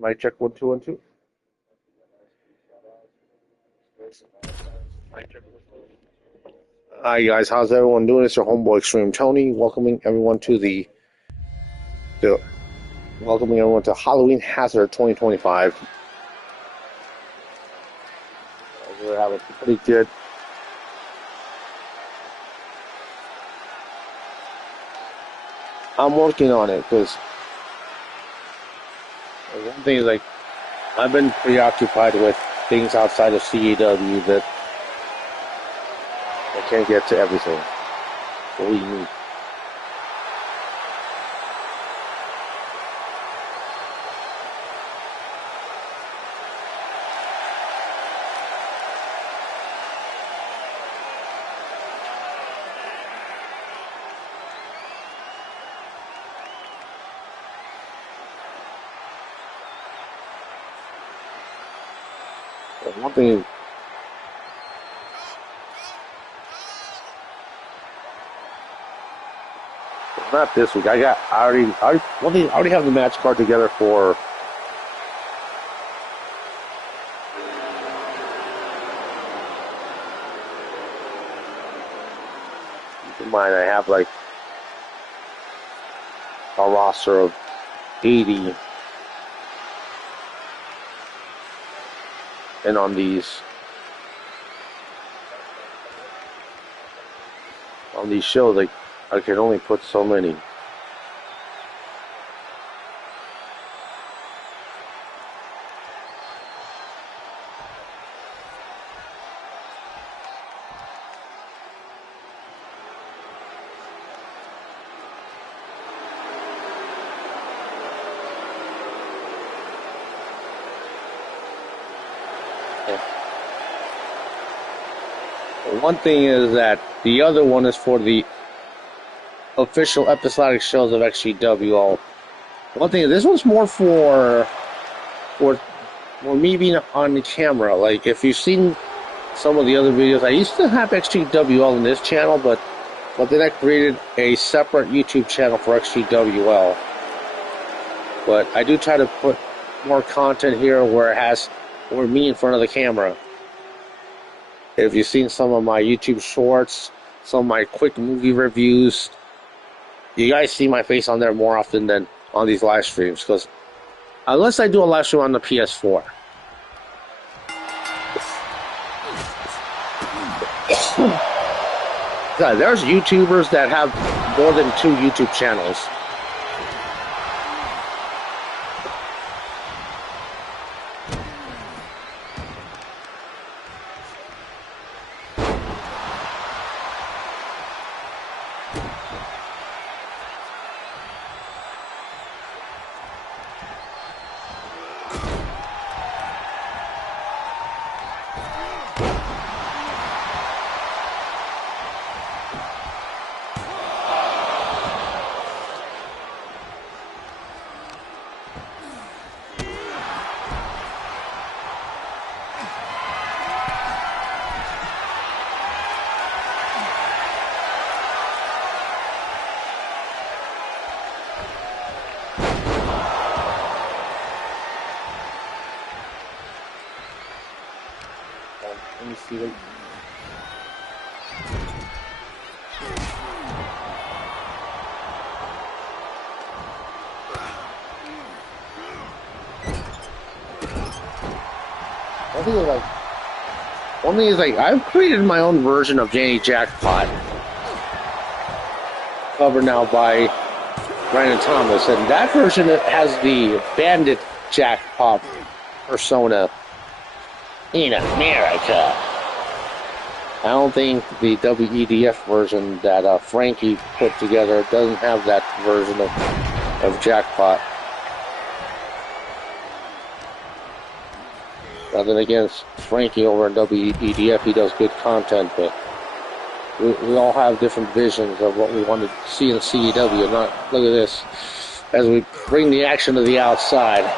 Mic check 1 2 1 2. Hi guys, how's everyone doing? It's your homeboy XtremeTony, welcoming everyone to Halloween Hazard 2025. We're having pretty good. I'm working on it because one thing is like I've been preoccupied with things outside of CEW that I can't get to everything. Believe me. One thing is, not this week. I already have the match card together for keep in mind I have like a roster of 80, and on these shows, like I can only put so many. One thing is that the other one is for the official episodic shows of XGWL. One thing, this one's more for me being on the camera. Like if you've seen some of the other videos, I used to have XGWL in this channel, but then I created a separate YouTube channel for XGWL. But I do try to put more content here where me in front of the camera. If you've seen some of my YouTube shorts, some of my quick movie reviews, you guys see my face on there more often than on these live streams, because unless I do a live stream on the PS4. There's YouTubers that have more than 2 YouTube channels. Let me see what. One thing is like I've created my own version of Danny Jackpot, covered now by Brandon Thomas, and that version has the Bandit Jackpot persona in America. I don't think the WEDF version that Frankie put together doesn't have that version of Jackpot. Nothing against Frankie over in WEDF, he does good content, but we all have different visions of what we want to see in CEW. Look at this, as we bring the action to the outside.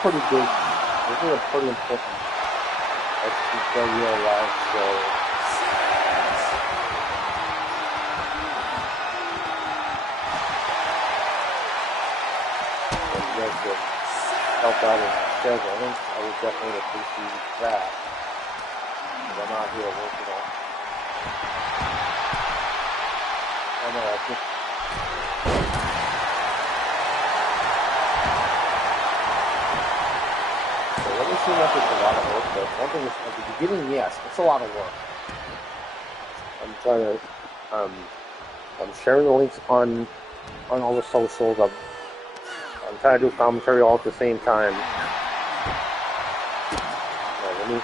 pretty big. This is a pretty important XGWL live show. If you guys could help out with the schedule, I would definitely appreciate that. Because I'm out here working on. I know, I just. It doesn't seem like it's a lot of work, but one thing is, at the beginning, yes, it's a lot of work. I'm trying to, I'm sharing the links on all the socials. I'm trying to do commentary all at the same time. Let me.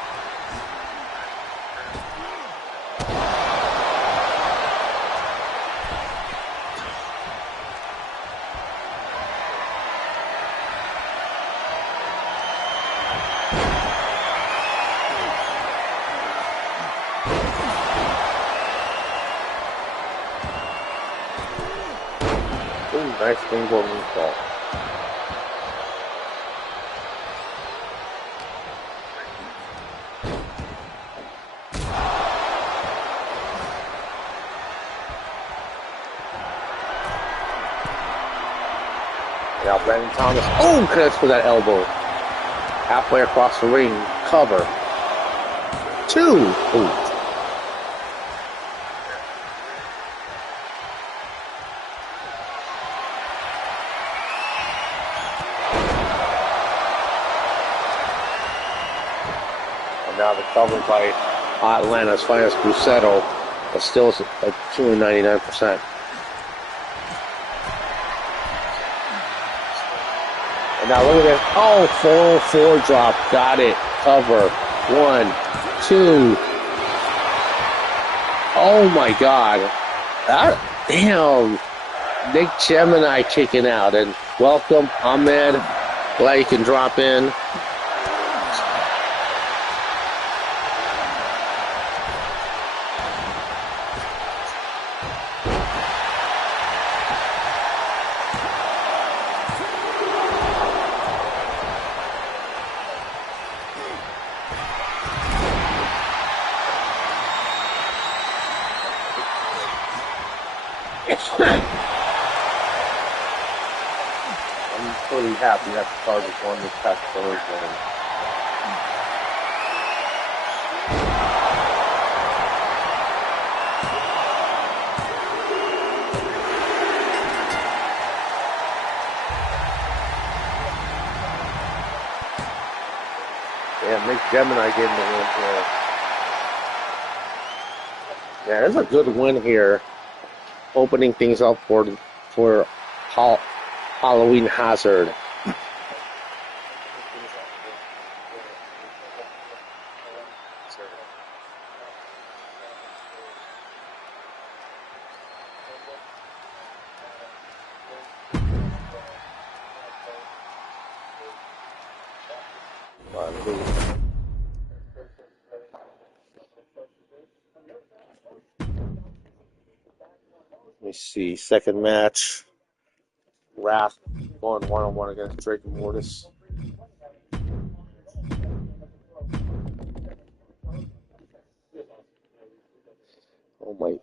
Nice springboard moonsault. Now Brandon Thomas, connects with that elbow. Halfway across the ring, cover. 2. Ooh. Now the cover by Atlanta's finest Cruzeiro, but still at 299%. And now look at this. 404 drop. Got it. Cover. 1, 2. Oh my God. Damn. Nick Gemini kicking out. And welcome, Ahmed. Glad you can drop in. I'm pretty happy that the Chargers won this past Thursday. Yeah, Nick Gemini getting the win here. Yeah, it's a good win here. Opening things up for Halloween Hazard. Let me see. Second match. Wrath going one-on-one against Drake and Mortis. Oh my.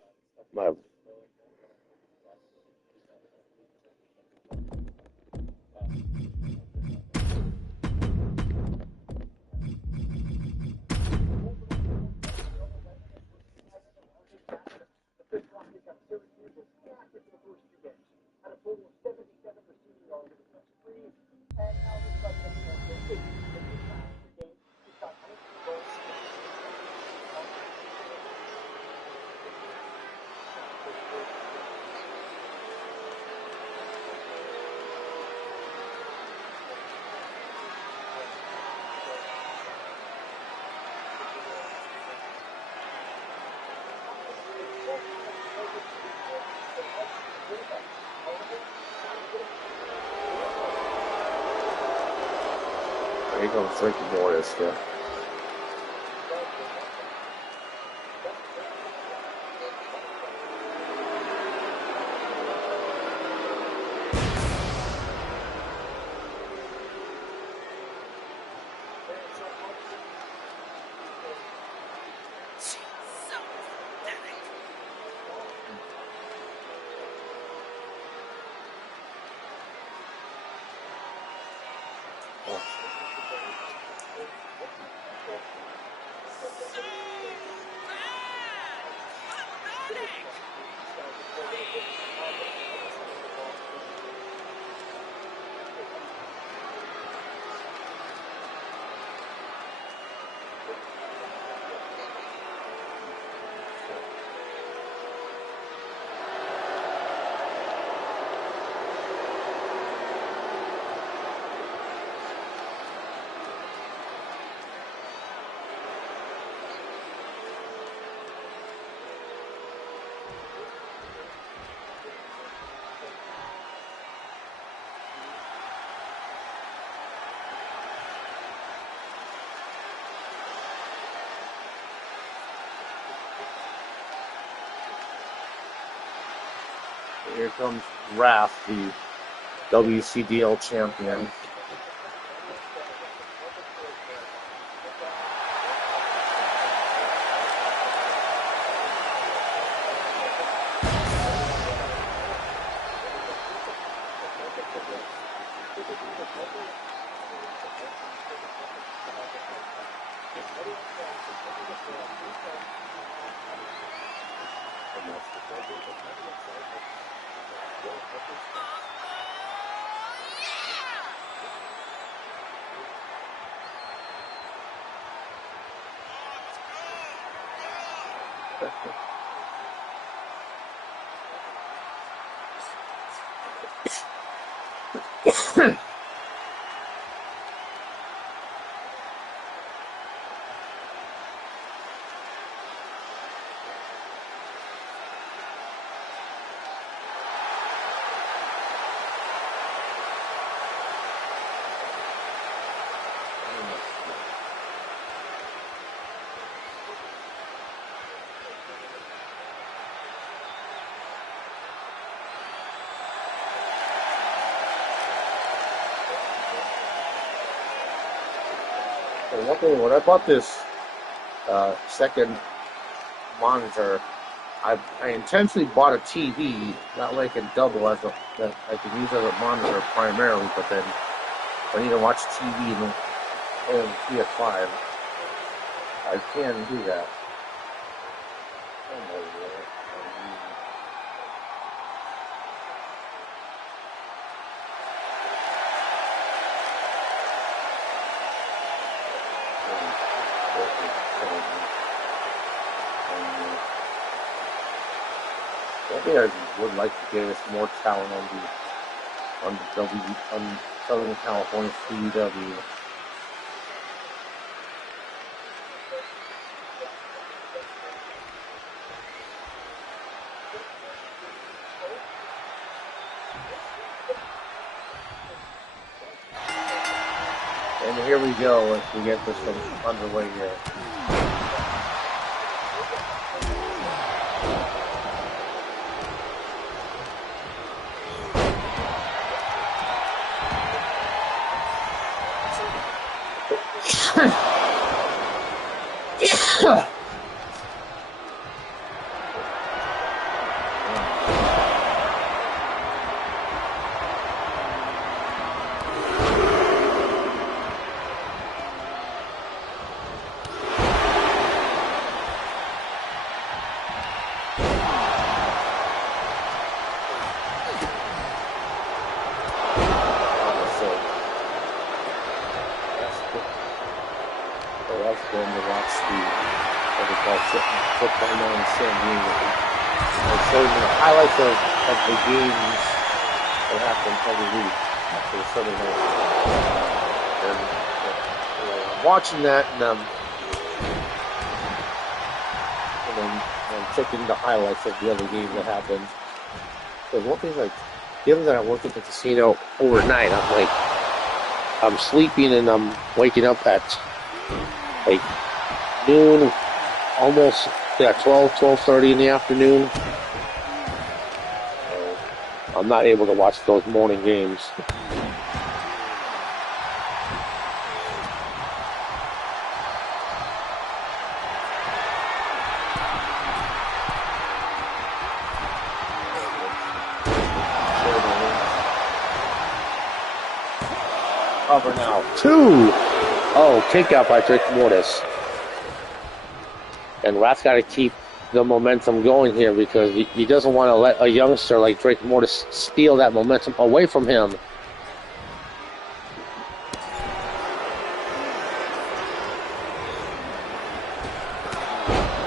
Here comes Drake and Mortis, yeah. Here comes Wrath, the WCDL champion. One thing, when I bought this second monitor, I intentionally bought a TV, that way I can double as that I can use as a monitor primarily, but then if I need to watch TV and PS5, I can do that. I think I would like to get us more talent on Southern California CW. And here we go as we get this one underway here. Football now in San Diego. And showing the highlights of the games that happen every week after the Southern Night. And I'm watching that, and I'm checking the highlights of the other games that happened. Because one thing, like, given that I work at the casino overnight, I'm sleeping and I'm waking up at like noon, almost 12:30 in the afternoon. I'm not able to watch those morning games. Cover now. 2. Oh, kick out by Drake Mortis. And Wrath's got to keep the momentum going here because he doesn't want to let a youngster like Drake Mortis steal that momentum away from him.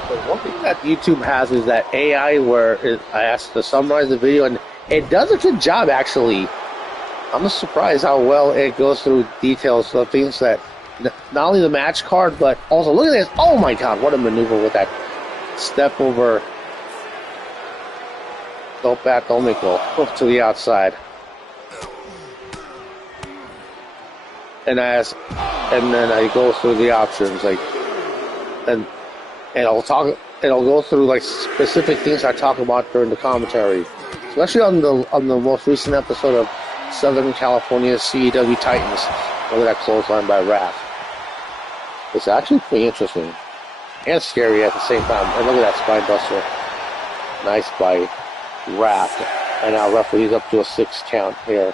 But one thing that YouTube has is that AI where I asked to summarize the video, and it does a good job, actually. I'm just surprised how well it goes through details of things that not only the match card, but also look at this. Oh my God, what a maneuver with that step over. Don't back, don't make go. Hook to the outside. And then it goes through the options, like, and it'll go through like specific things I talk about during the commentary, especially on the most recent episode of Southern California CEW Titans. Look at that clothesline by Wrath. It's actually pretty interesting and scary at the same time. And look at that spine buster. Nice by Wrath. And now referee's up to a 6 count here.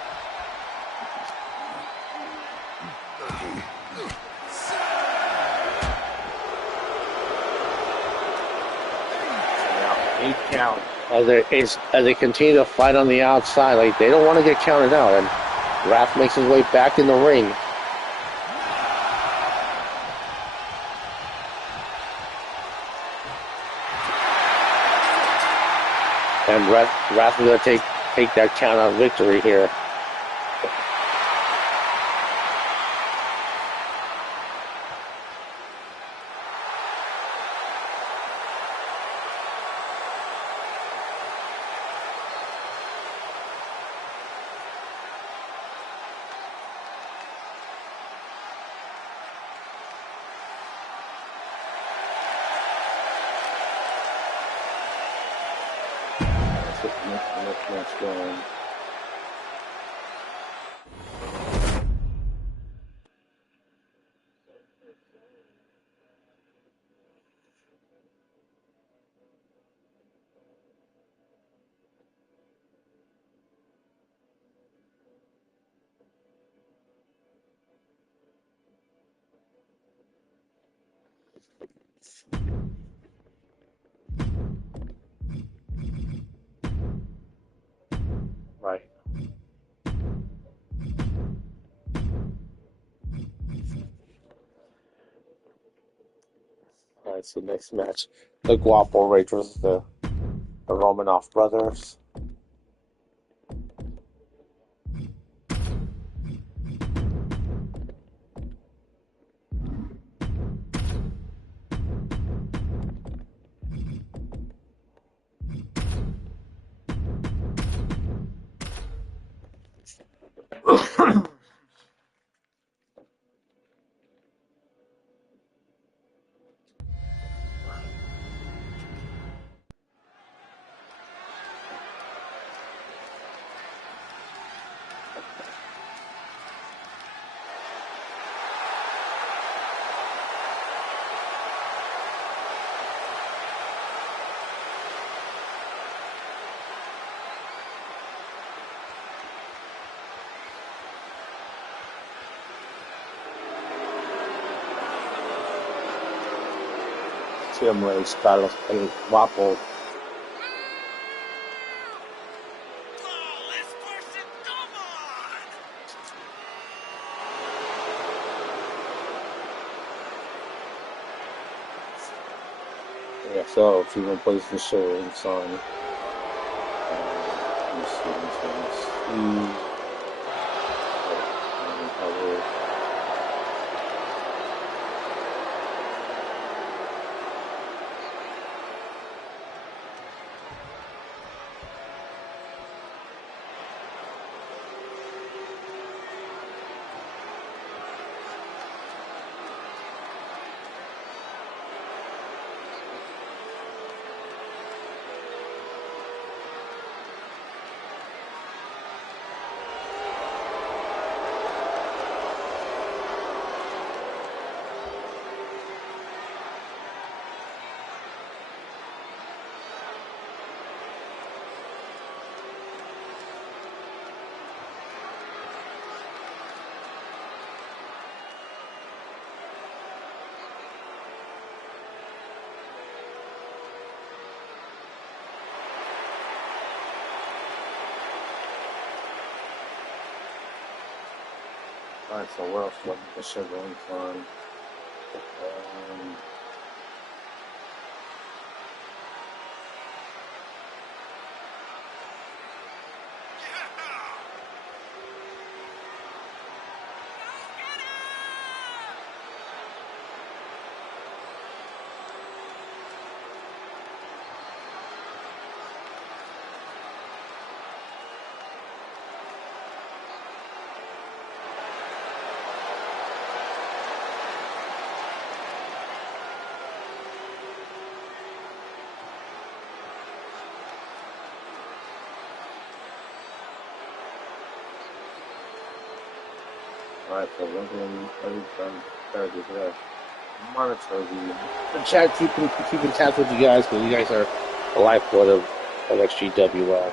Now 8 count. As they continue to fight on the outside, like they don't want to get counted out, and Wrath makes his way back in the ring. And Wrath is going to take that count out victory here. Next going. Right. Alright, so next match, the Guapo Rage versus the Romanov brothers. Tim Reyes, Carlos El Guapo. Yeah, so if you want to place the show inside, let me see. Alright, so what else what the shit going on? Alright, so we're going to monitor the chat, keeping tabs with you guys, because you guys are the lifeblood of XGWL.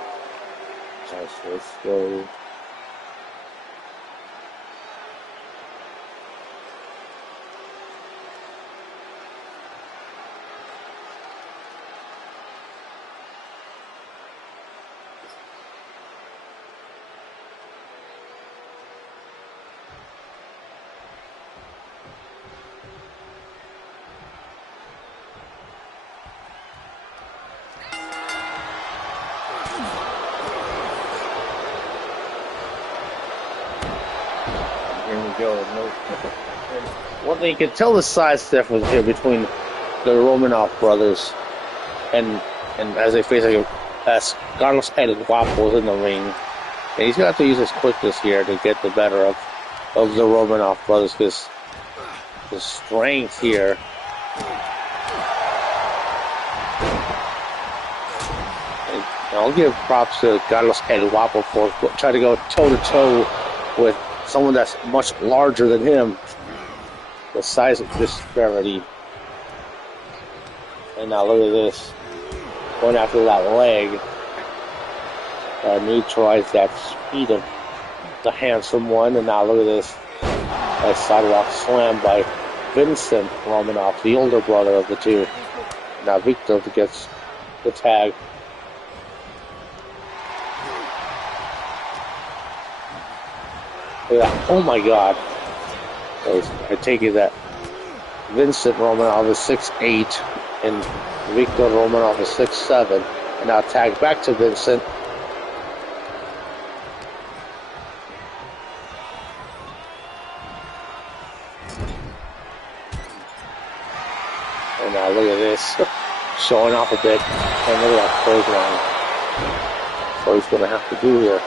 Alright, so let's go. Here we go. One thing you can tell the size difference here between the Romanov brothers and as they face as Carlos El Guapo in the ring, and he's gonna have to use his quickness here to get the better of the Romanov brothers, because the strength here. And I'll give props to Carlos El Guapo for trying to go toe to toe with someone that's much larger than him. The size of disparity. And now look at this. Going after that leg. Neutralize that speed of the handsome one. And now look at this. A sidewalk slam by Vincent Romanov, the older brother of the two. Now Victor gets the tag. Oh my God. I take it that Vincent Romanov is 6'8", and Victor Romanov is 6'7", and now tag back to Vincent. And now look at this, showing off a bit, and look at that clothesline. That's what he's going to have to do here.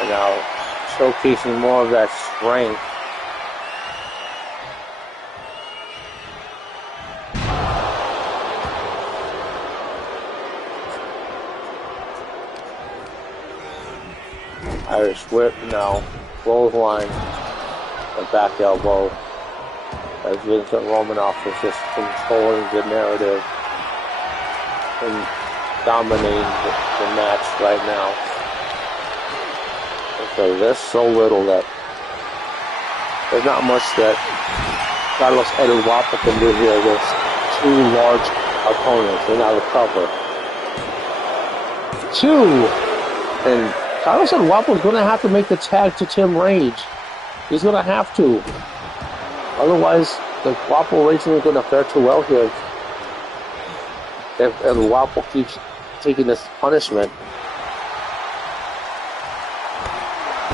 And now showcasing more of that strength. Irish whip now, clothesline, and back elbow. As Vincent Romanoff is just controlling the narrative and dominating the match right now. So there's so little that there's not much that Carlos El Guapo can do here against two large opponents. They're not a cover. And Carlos El Guapo is going to have to make the tag to Tim Rage. He's going to have to. Otherwise, the Guapo Racing is going to fare too well here if El Guapo keeps taking this punishment.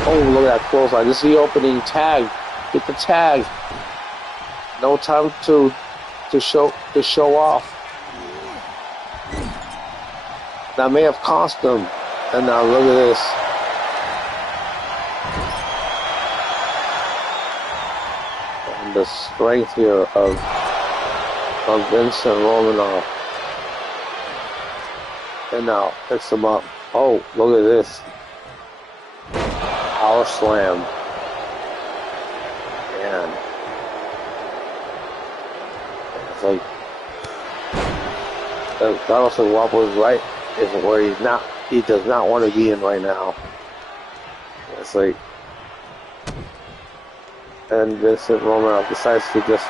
Oh, look at that clothesline. This is the opening tag. Get the tag. No time to show off. That may have cost them. And now look at this. And the strength here of Vincent Romanoff. And now picks him up. Oh, look at this. Power slam. Man. It's like Carlos El Guapo is right. Is where he's not. He does not want to be in right now. It's like, and Vincent Romanoff decides to just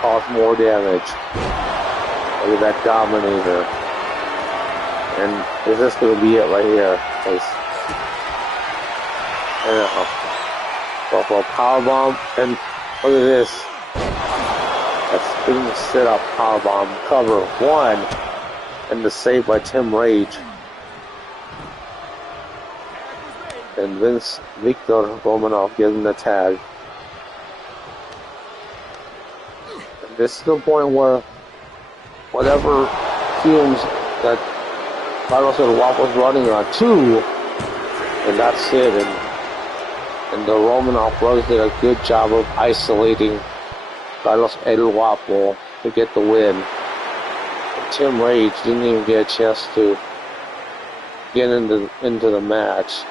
cause more damage. Look at that Dominator. And is this going to be it right here? Go for a powerbomb, and look at this. That's spinning sit-up powerbomb. Cover one, and the save by Tim Rage. And Victor Romanov getting the tag. And this is the point where whatever fumes that Carlos Watt was running on, two, and that's it. And the Romanov brothers did a good job of isolating Carlos El Guapo to get the win. And Tim Rage didn't even get a chance to get into the match.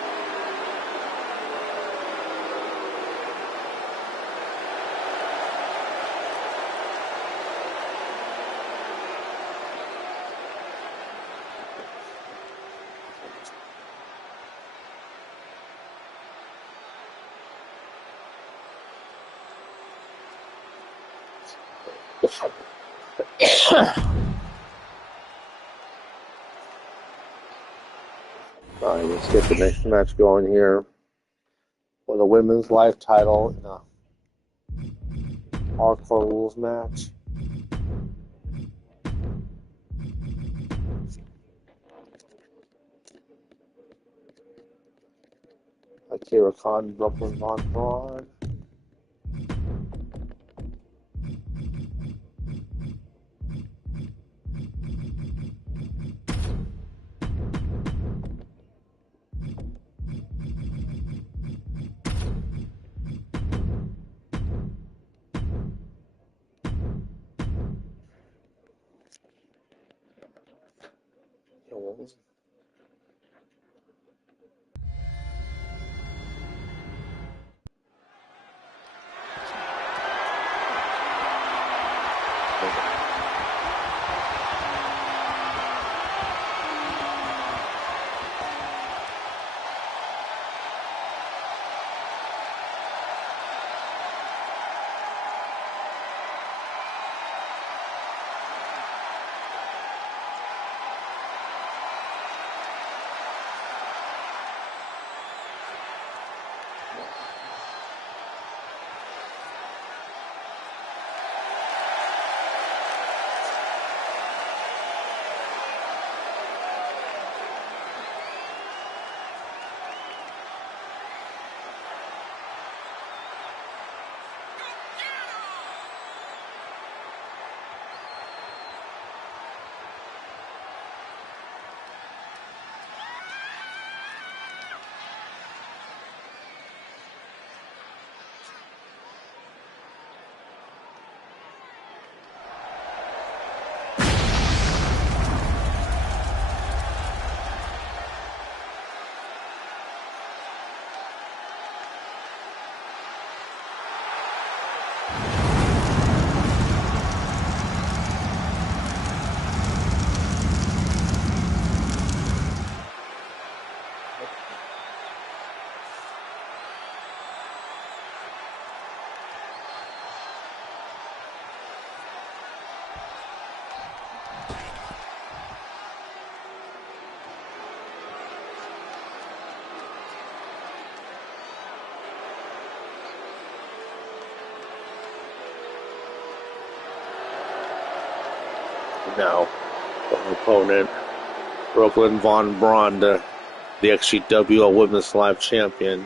Alright, let's get the next match going here for the women's live title in a hardcore rules match. Akira Khan, Brooklyn Von Braun. Now, the opponent, Brooklyn Von Braun, the XGWL Women's Live Champion.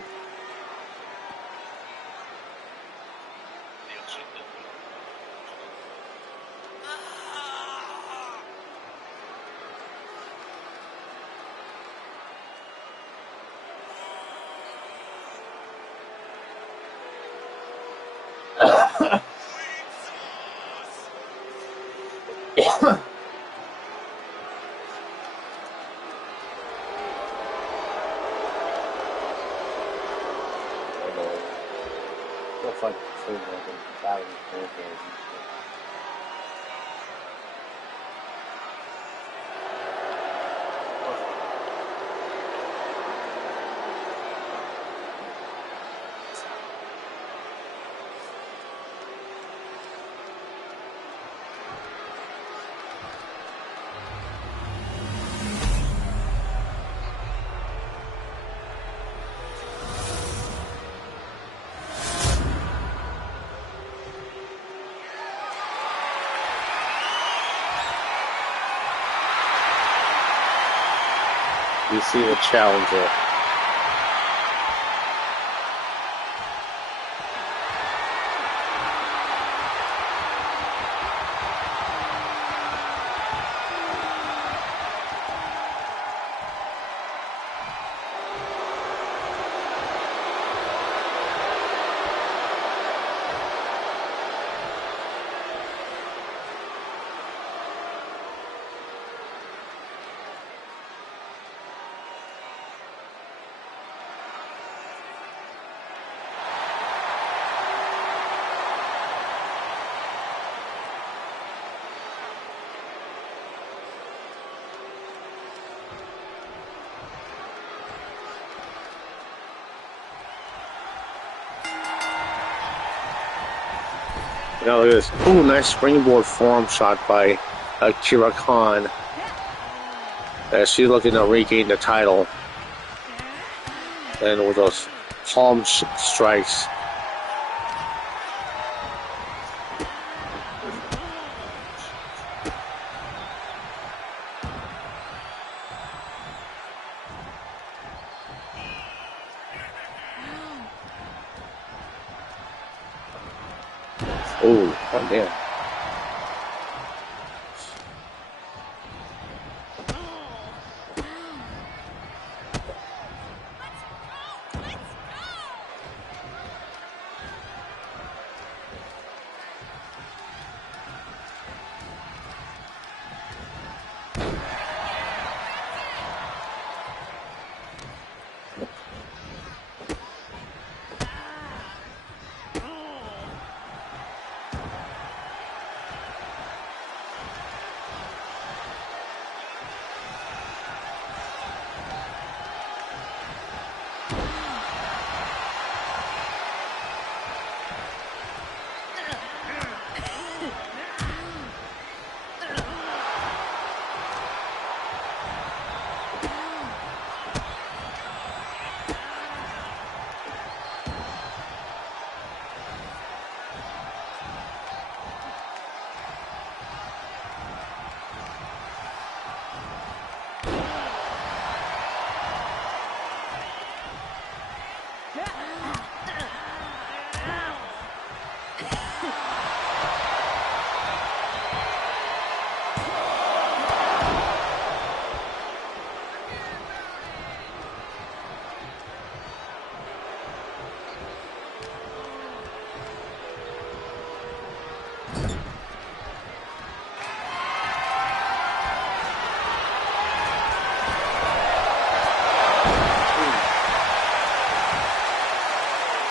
You see the challenger. Now look at this. Ooh, nice springboard forearm shot by Akira Khan. She's looking to regain the title. And with those palm strikes. Oh, damn.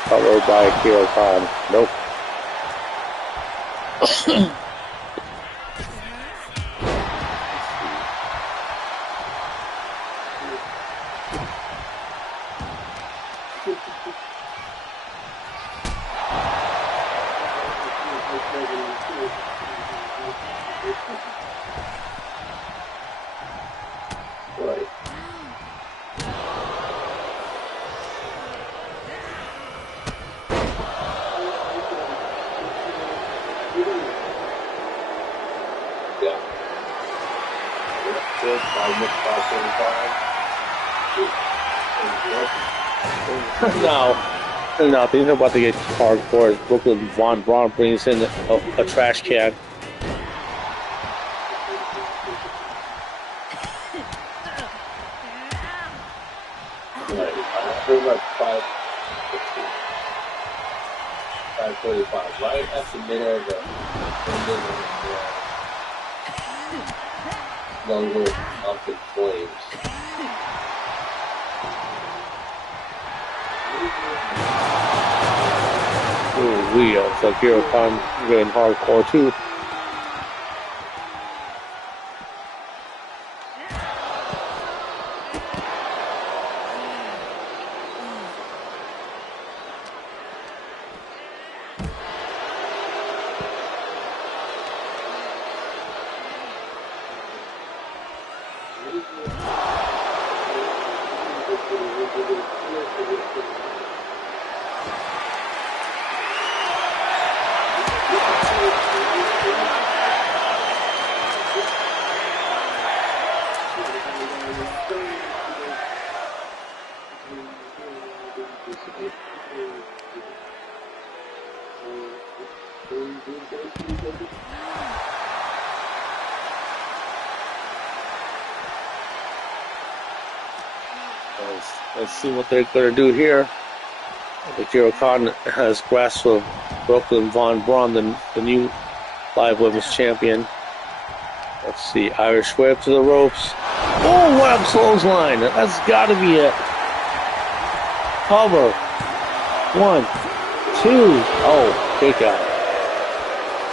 Followed by Akira Khan. Nope. No, things are about to get hardcore as Brooklyn Von Braun brings in a trash can. Pretty much 5:45, right at the middle of the logo of the flames. Ooh, Leo. So Akira Khan getting hardcore too. Let's see what they're going to do here. The Akira Khan has grasped of Brooklyn Von Braun, the new live women's champion. Let's see, Irish whip to the ropes. Oh, what a clothesline! That's got to be it. Cover. 1, 2. Oh, kick out.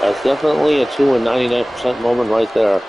That's definitely a 2 and 99% moment right there.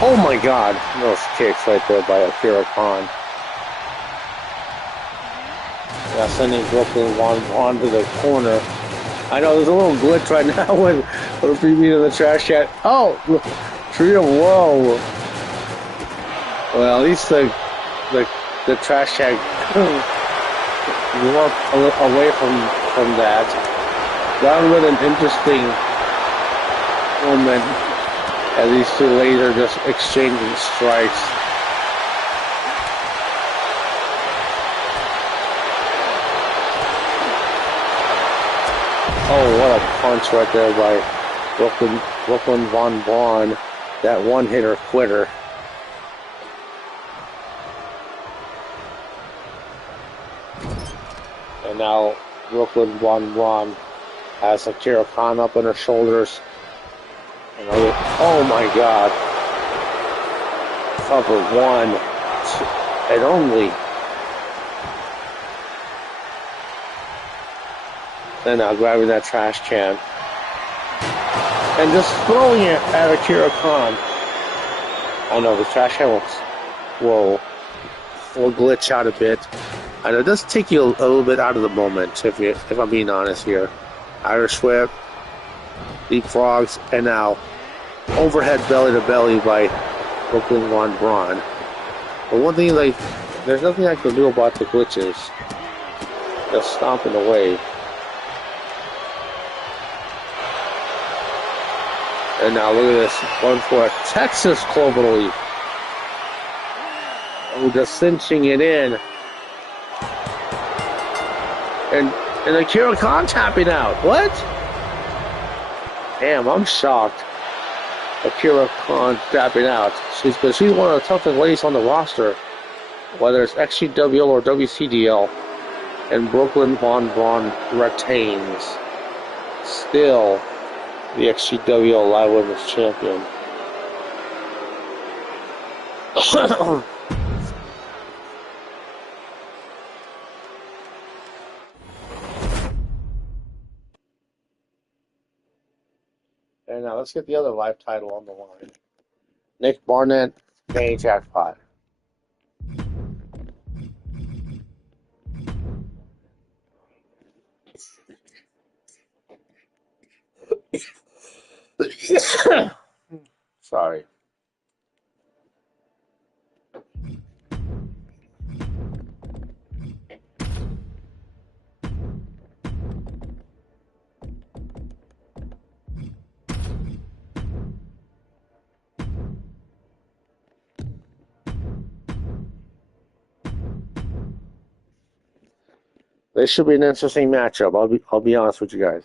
Oh my god, those kicks right there by Akira Khan. Yeah, sending Brooklyn Von to the corner. I know there's a little glitch right now with the being in the trash can. Oh, Trio, whoa. Well, at least the trash can walked away from that. That would have been an interesting moment. As these two ladies are just exchanging strikes. Oh, what a punch right there by Brooklyn Von Braun. That one-hitter quitter. And now Brooklyn Von Braun has Akira Khan up on her shoulders. Oh my god. Cover 1, 2, and only. And now grabbing that trash can. And just throwing it at Akira Khan. I know the trash can will glitch out a bit. I know it does take you a little bit out of the moment, if I'm being honest here. Irish whip, leapfrogs, and now overhead belly to belly by Brooklyn Von Braun. But one thing, there's nothing I can do about the glitches. Just stomping away. And now look at this, going for a Texas Clover Leaf. Oh, just cinching it in. And Akira Khan tapping out. What? Damn, I'm shocked. Akira Khan tapping out. She's one of the toughest ladies on the roster, whether it's XGWL or WCDL. And Brooklyn Von Braun retains. Still the XGWL Live Women's Champion. And now let's get the other live title on the line. Nick Barnett, Danny Jackpot. Sorry. This should be an interesting matchup. I'll be honest with you guys.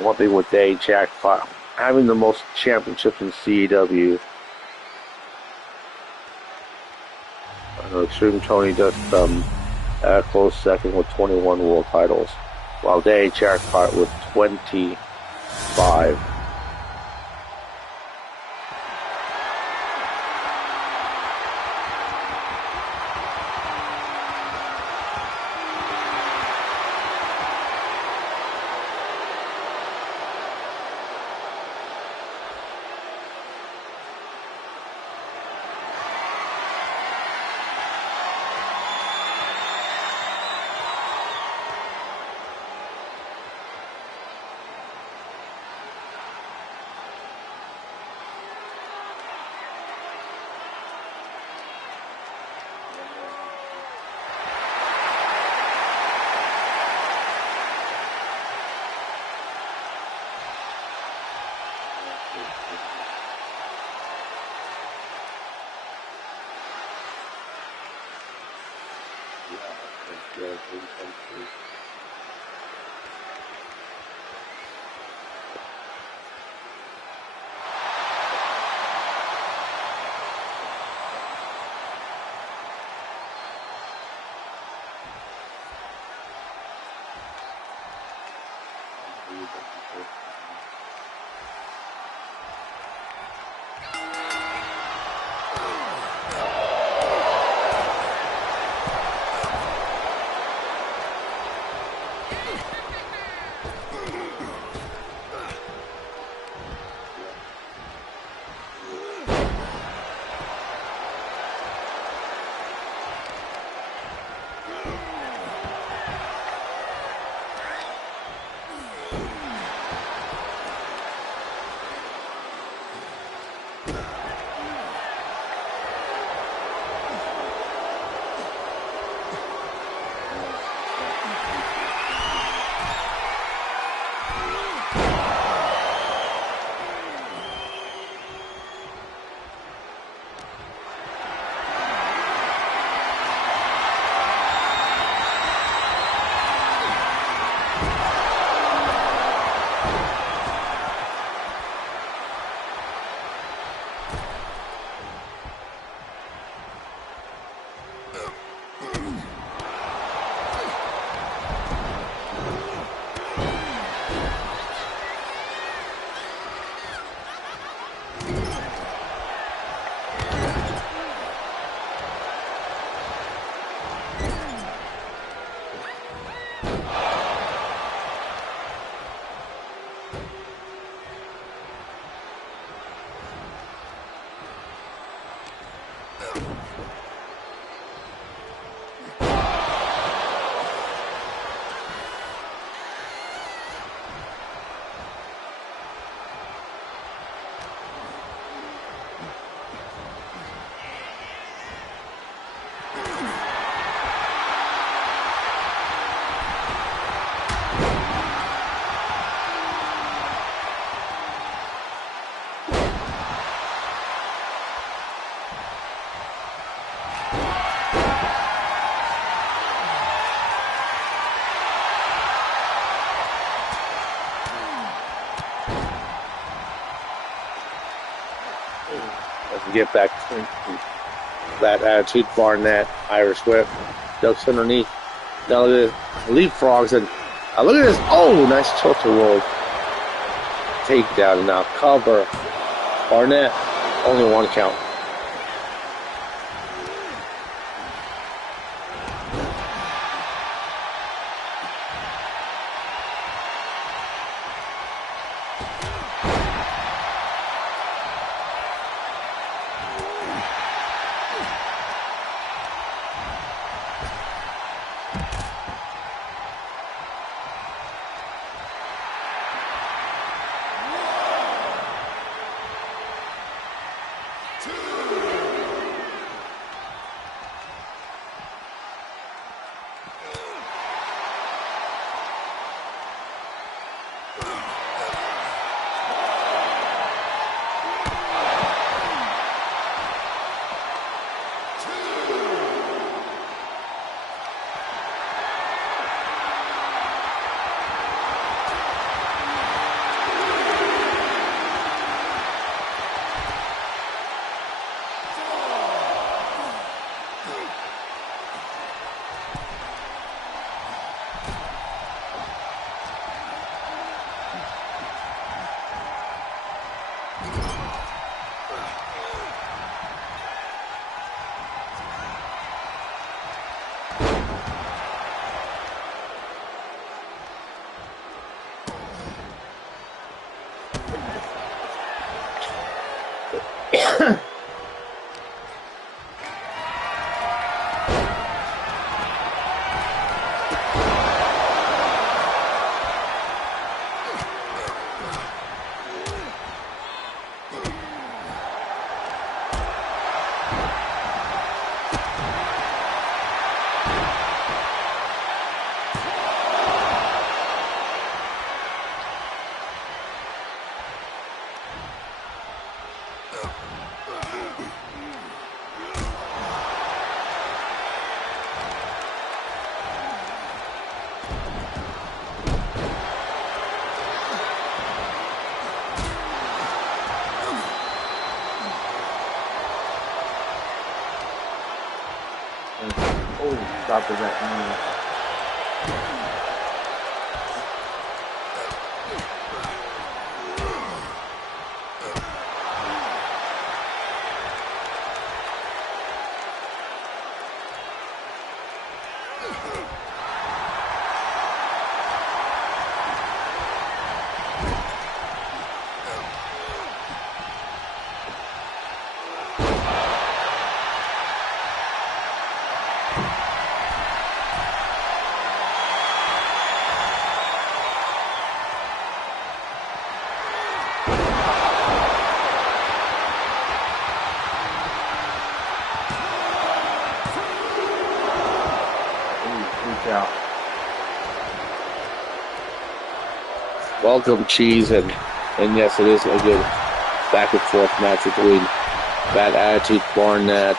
One thing with Day Jack having the most championships in CEW. XtremeTony just a close second with 21 world titles, while Day Jackpot with 25. Get back to that attitude, Barnett, Irish whip, ducks underneath. Now look at this, leapfrogs, and look at this. Oh, nice tilt-a-whirl takedown. And now cover. Barnett, only one count. Two. Oh, dropping that knee. Out. Welcome, Cheese, and yes, it is a good back and forth match between Bad Attitude Barnett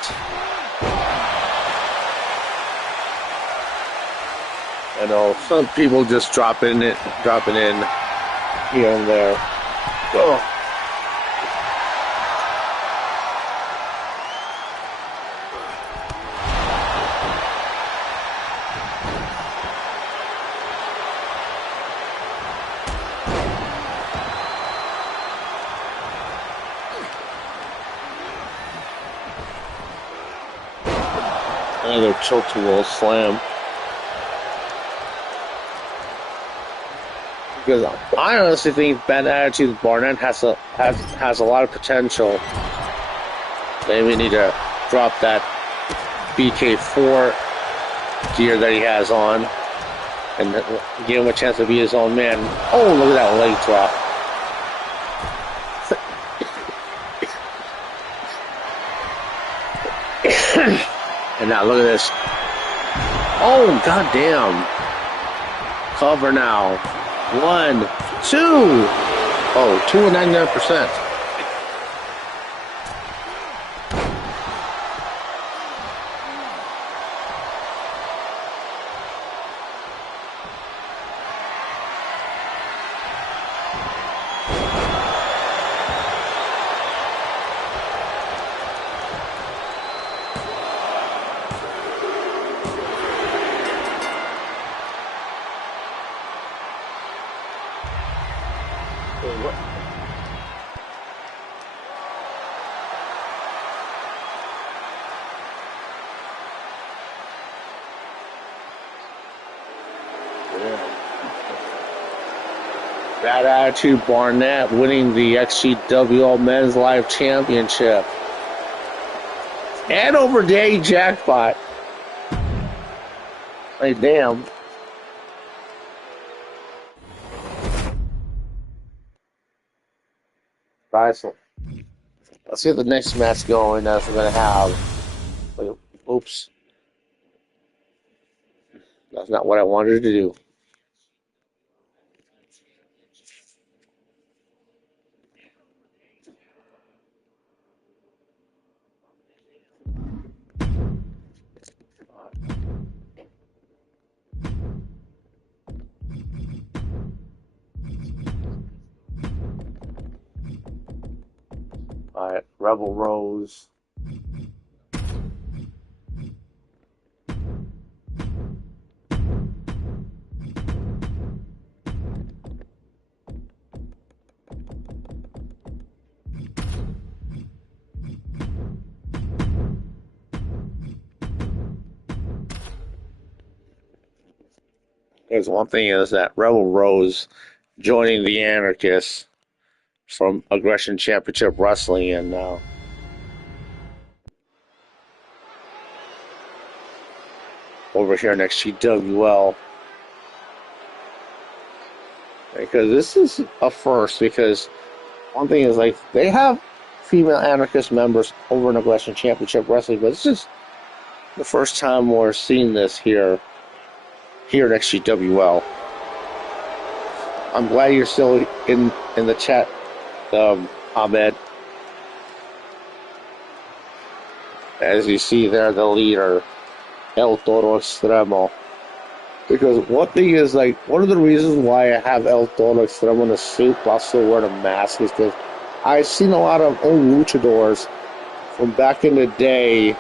I know some people just dropping in here and there. Oh. Another tilt-a-whirl slam. Because I honestly think Bad Attitude Barnett has a lot of potential. Maybe we need to drop that BK4 gear that he has on and give him a chance to be his own man. Oh, look at that leg drop. And now look at this. Oh, goddamn. Cover now. 1, 2. Oh, 2.99%. Bad Attitude Barnett winning the XGWL Men's Live Championship. And over day jackpot. Like, damn. Right, so let's get the next match going that we're going to have. Wait, oops. That's not what I wanted to do. Alright, Rebel Rose. There's one thing is that Rebel Rose joining the Anarchists from Aggression Championship Wrestling and over here next to XGWL. Because this is a first, because one thing is like they have female anarchist members over in Aggression Championship Wrestling, but this is the first time we're seeing this here at XGWL. I'm glad you're still in the chat, Ahmed. As you see there, the leader, El Toro Extremo. Because one thing is, like, one of the reasons why I have El Toro Extremo in a suit while still wearing a mask is because I've seen a lot of old luchadors from back in the day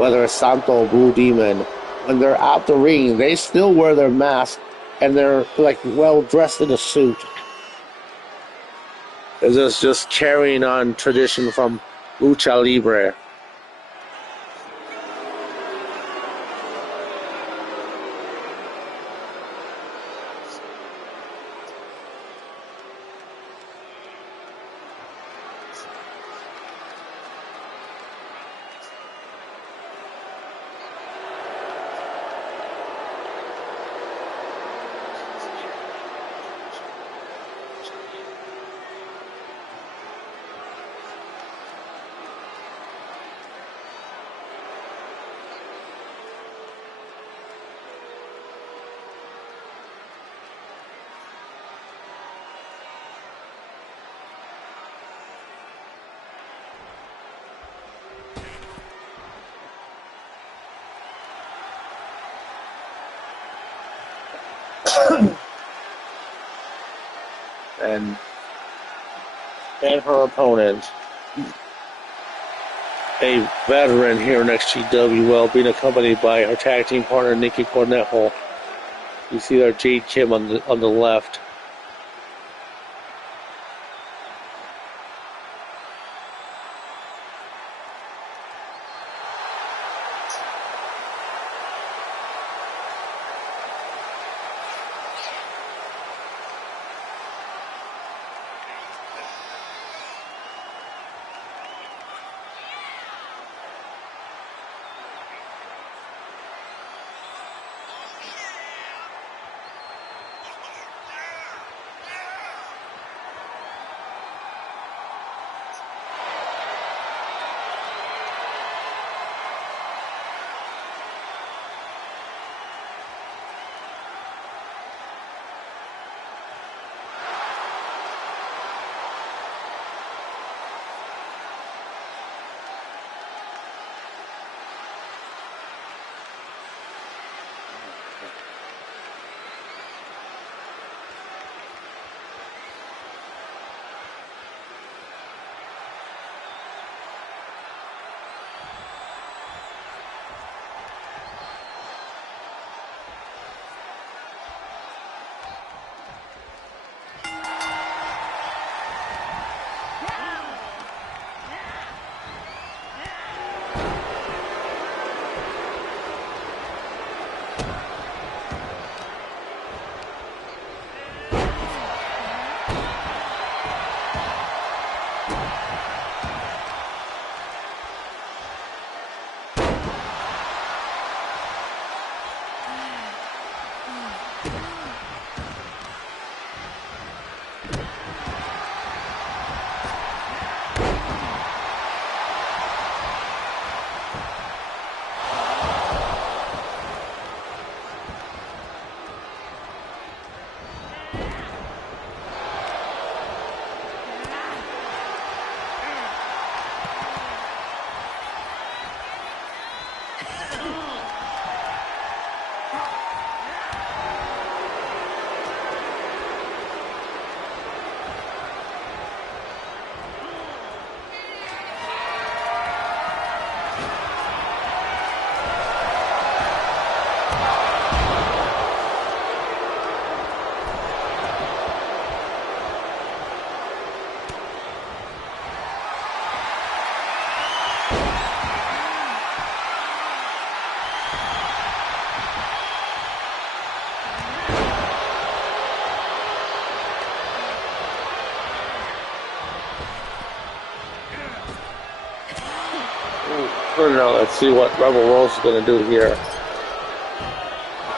whether it's Santo or Blue Demon, when they're out the ring, they still wear their mask and they're like well dressed in a suit. It's just carrying on tradition from Lucha Libre. and her opponent, a veteran here in XGWL, being accompanied by her tag team partner Nikki Cornejo. You see there Jade Kim on the left. No, let's see what Rebel Rose is going to do here.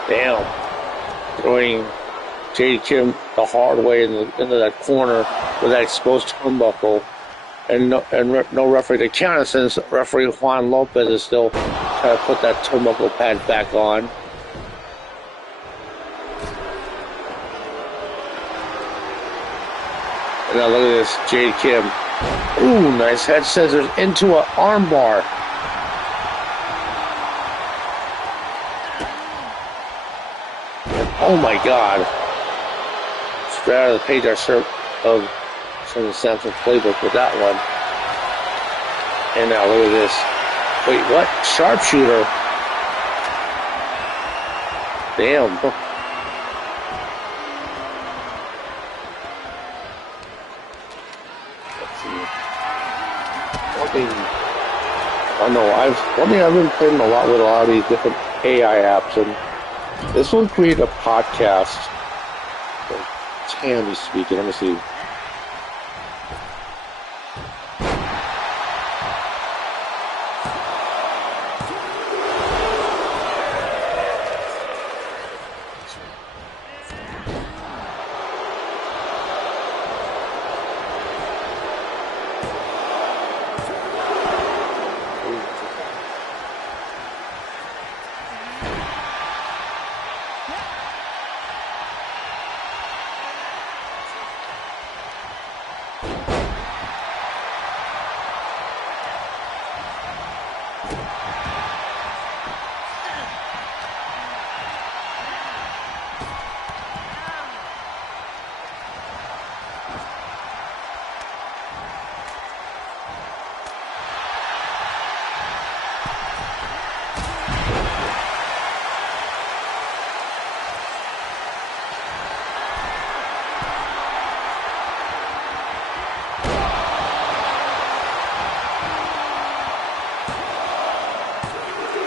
Damn. Throwing Jade Kim the hard way into that corner with that exposed turnbuckle. And no referee to count it, since referee Juan Lopez is still trying to put that turnbuckle pad back on. And now look at this, Jade Kim. Ooh, nice head scissors into an armbar. Oh my God. Straight out of the page of the Samson playbook with that one. And now look at this. Wait, what? Sharpshooter. Damn. Let's see. One thing I've been playing a lot with a lot of these different AI apps, and this one created a podcast. Tammy speaking. Let me see.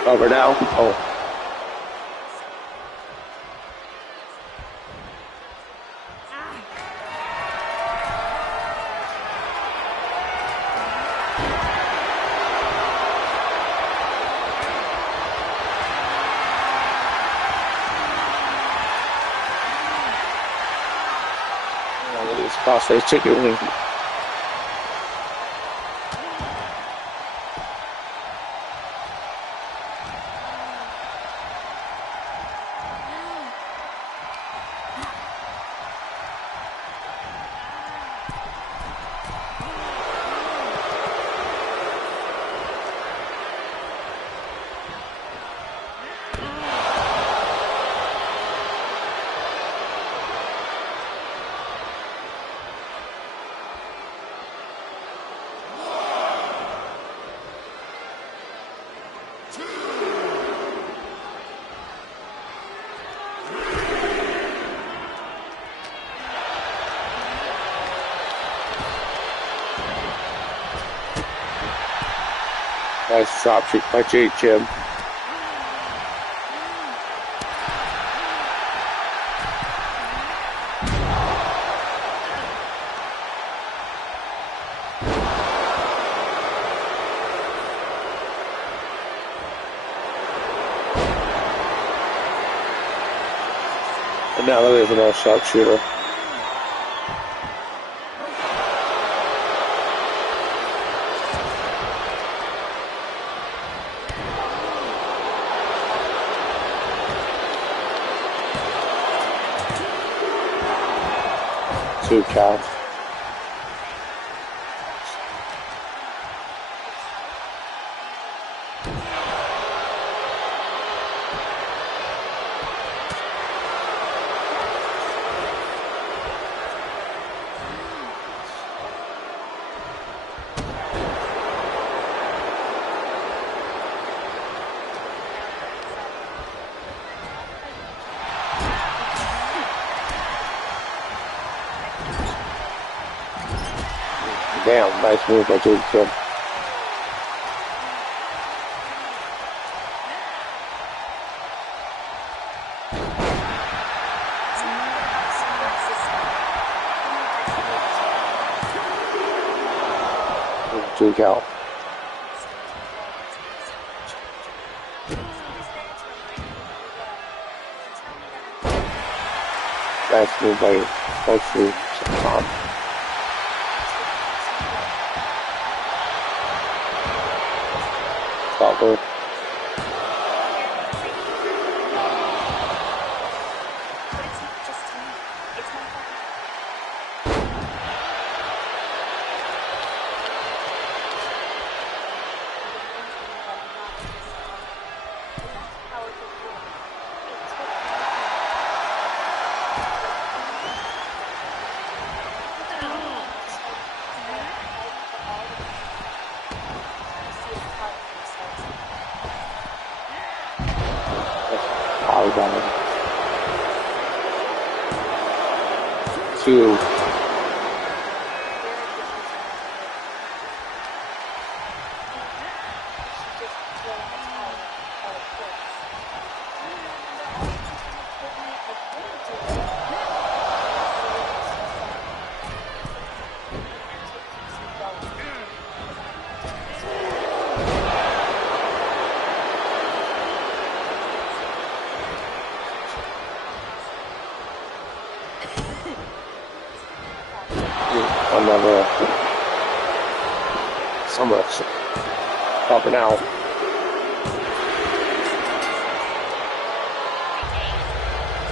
Over now. Oh. It's crossface chicken wing. Nice drop kick by J. Jim. And now there's another sharpshooter. Two count. Damn, nice move by J. Jim. Two count. Nice move by Tom. Stopper. power bomb. 2. Another so much popping out.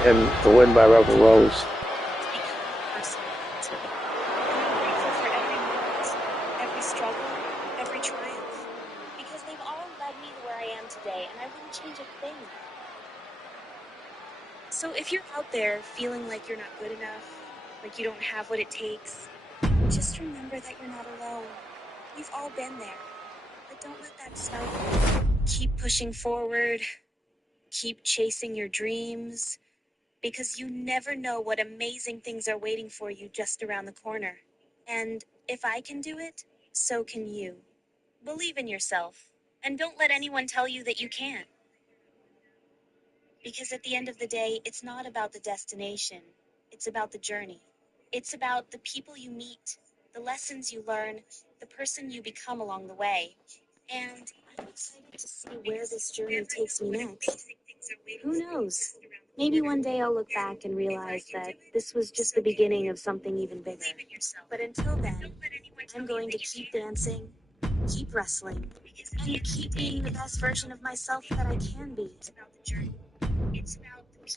And the win by Rebel Rose. Every struggle, every triumph, because they've all led me to where I am today, and I wouldn't change a thing. So if you're out there feeling like you're not good enough, like you don't have what it takes, just remember that you're not alone. We've all been there, but don't let that stop you. Keep pushing forward, keep chasing your dreams, because you never know what amazing things are waiting for you just around the corner. And if I can do it, so can you. Believe in yourself, and don't let anyone tell you that you can't. Because at the end of the day, it's not about the destination, it's about the journey. It's about the people you meet, the lessons you learn, the person you become along the way. And I'm excited to see where this journey takes me next. Who knows? Maybe one day I'll look back and realize that this was just the beginning of something even bigger. But until then, I'm going to keep dancing, keep wrestling, and keep being the best version of myself that I can be.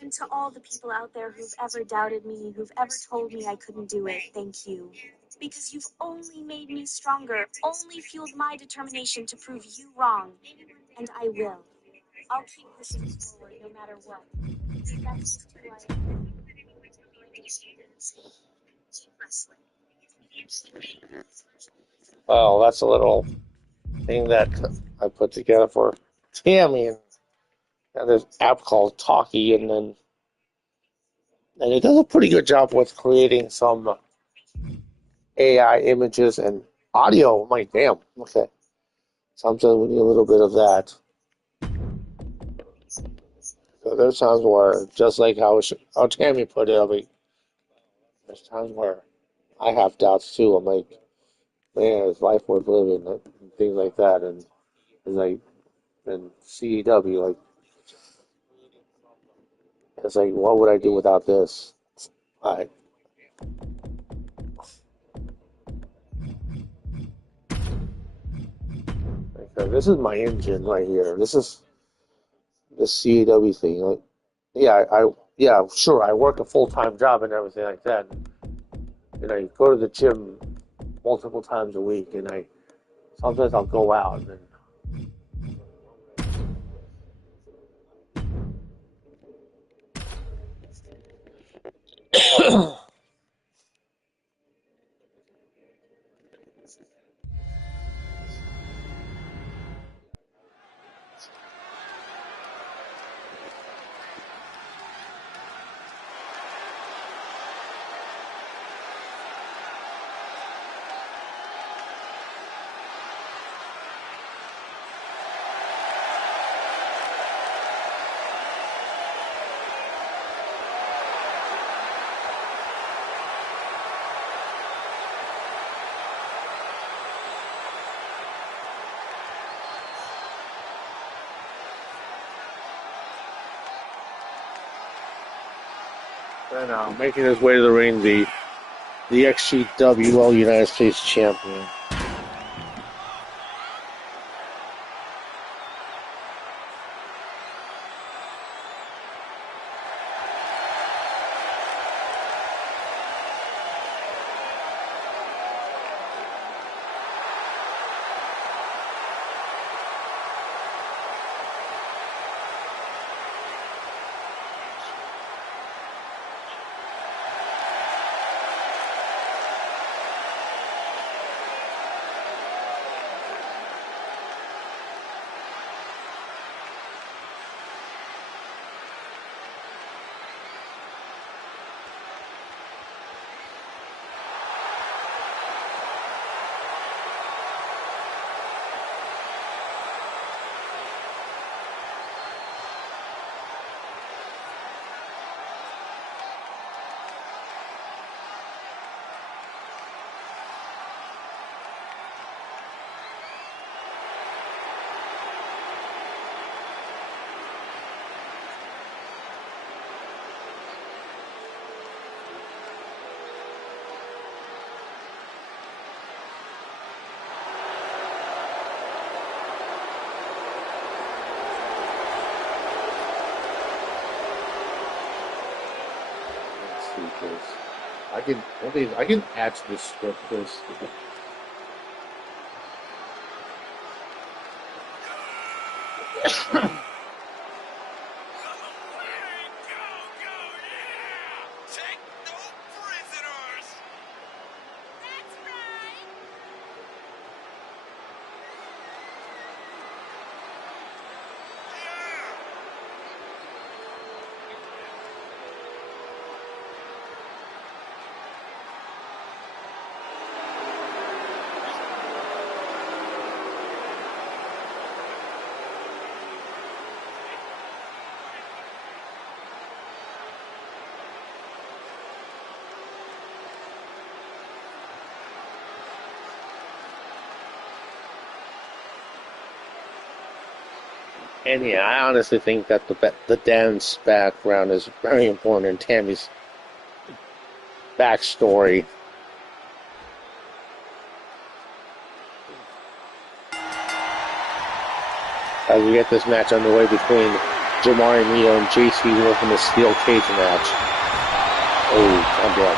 And to all the people out there who've ever doubted me, who've ever told me I couldn't do it, thank you. Because you've only made me stronger, only fueled my determination to prove you wrong. And I will. I'll keep pushing forward no matter what. Because that's just who I am. Keep wrestling. Well, that's a little thing that I put together for Tammy, and there's an app called Talkie, and it does a pretty good job with creating some AI images and audio. I'm like, damn, okay. Sometimes we need a little bit of that. So there's times where, just like how Tammy put it, I mean, there's times where I have doubts too. I'm like, man, is life worth living? And things like that, and like, and CEW, like, it's like, what would I do without this? I Like, this is my engine right here. This is the CEW thing. Like, yeah, sure, I work a full-time job and everything like that. And I go to the gym multiple times a week, and sometimes I'll go out and making his way to the ring, the XGWL United States champion. tweet this. I can add to the script this. And yeah, I honestly think that the dance background is very important in Tammy's backstory. As we get this match underway between Jamari Mito and JC Wolf in the steel cage match. Oh, I'm dead.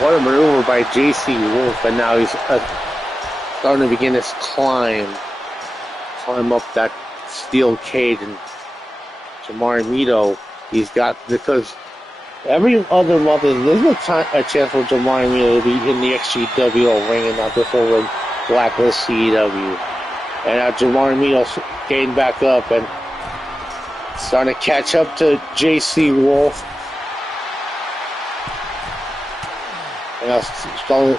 What a maneuver by JC Wolf, and now he's starting to begin his climb up that steel cage. And Jamari Mito, he's got, because every other month there's a chance for Jamari Mito to be in the XGWL ring and not just over in Blacklist CEW. And now Jamari Mito's getting back up and starting to catch up to JC Wolf. And now starting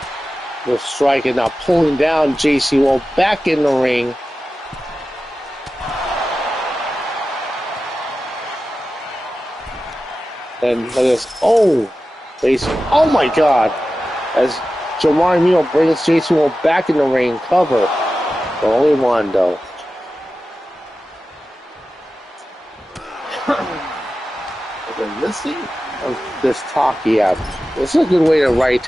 the strike and now pulling down JC Wolf back in the ring. And look at this. Oh my God. As Jamari Mito brings JC Wolf back in the ring, cover. But only one, though. Okay, listening of this talk, yeah. This is a good way to write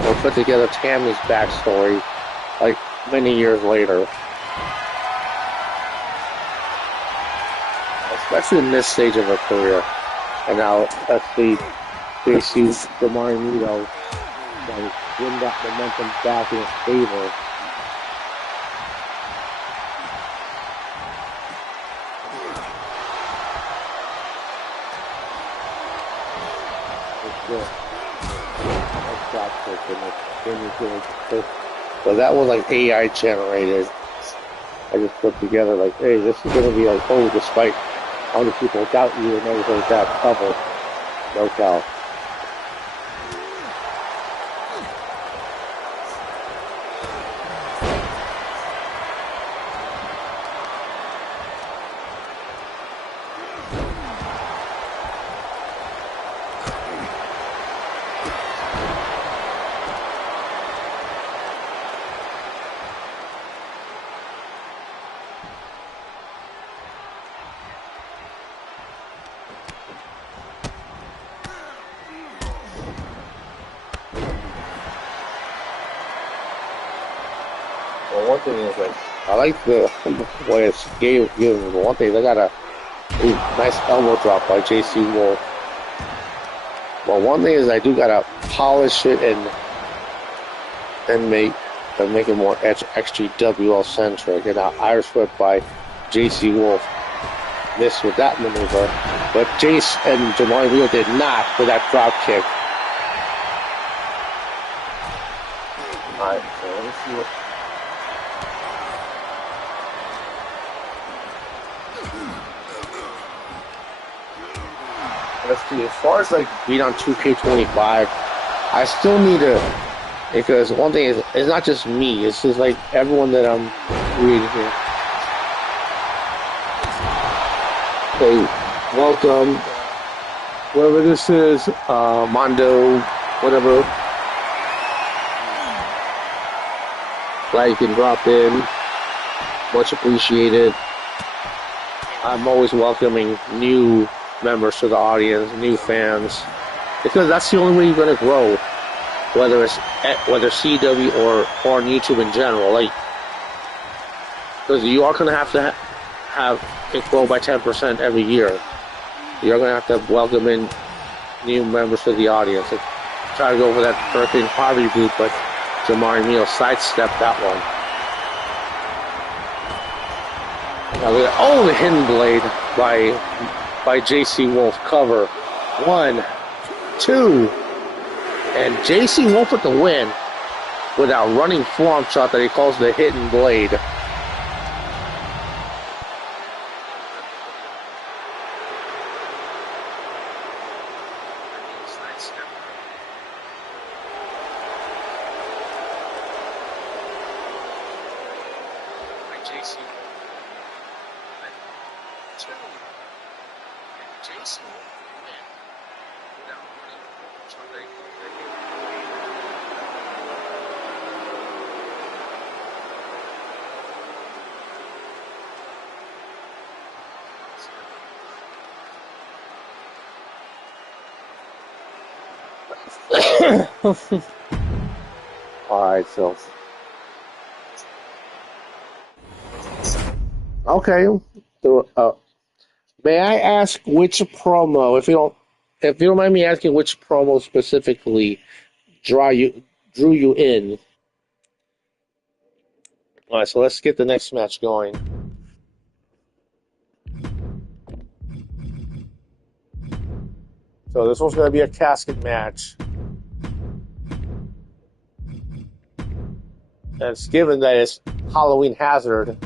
or put together Tammy's backstory, like, many years later. Especially in this stage of her career. And now, let's see, JC Jamari Mito win that momentum back in his favor. So that was like AI generated. I just put together like, hey, this is gonna be like, oh, despite how many people doubt you and everything, that cover, no doubt. Well, one thing is like, I like the way it's given. But one thing, they got a nice elbow drop by JC Wolf. Well, one thing is I do gotta polish it and make it more XGWL centric. And Irish whip by JC Wolf missed with that maneuver, but Jace and Jamari Mito did not with that drop kick. All right, so let's see what. let's see. As far as like being on 2K25, I still need to, because one thing is, it's not just me. It's just like everyone that I'm reading here. Okay, welcome. Whoever this is, Mondo, whatever. Glad you can drop in. Much appreciated. I'm always welcoming new members to the audience, new fans, because that's the only way you're gonna grow. Whether CW or on YouTube in general, like, because you are gonna have to have it grow by 10% every year. You're gonna have to welcome in new members to the audience. And try to go for that freaking poverty group, but Jamari Meal sidestepped that one. Now, the hidden blade by JC Wolf. Cover 1, 2, and JC Wolf with the win with that running forearm shot that he calls the hidden blade. Alright, so. Okay. May I ask which promo, if you don't mind me asking, which promo specifically drew you in? Alright, so let's get the next match going. So this one's going to be a casket match. And it's given that it's Halloween Hazard.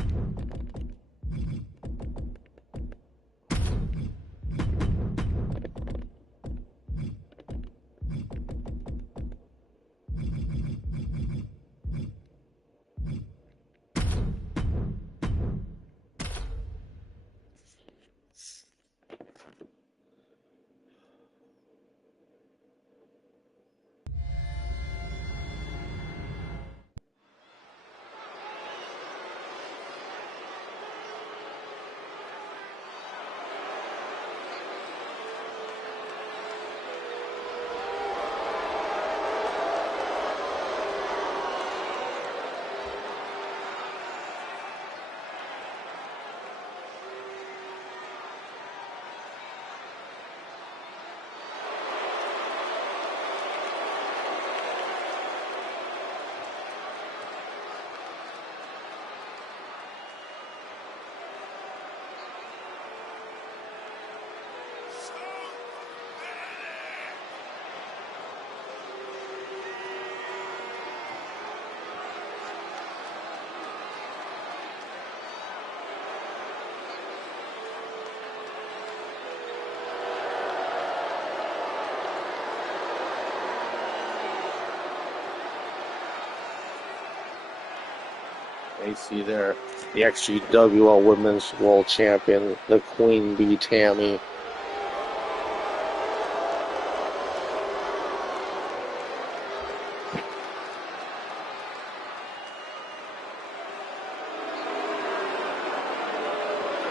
You see there, the XGWL Women's World Champion, the Queen Bee Tammy.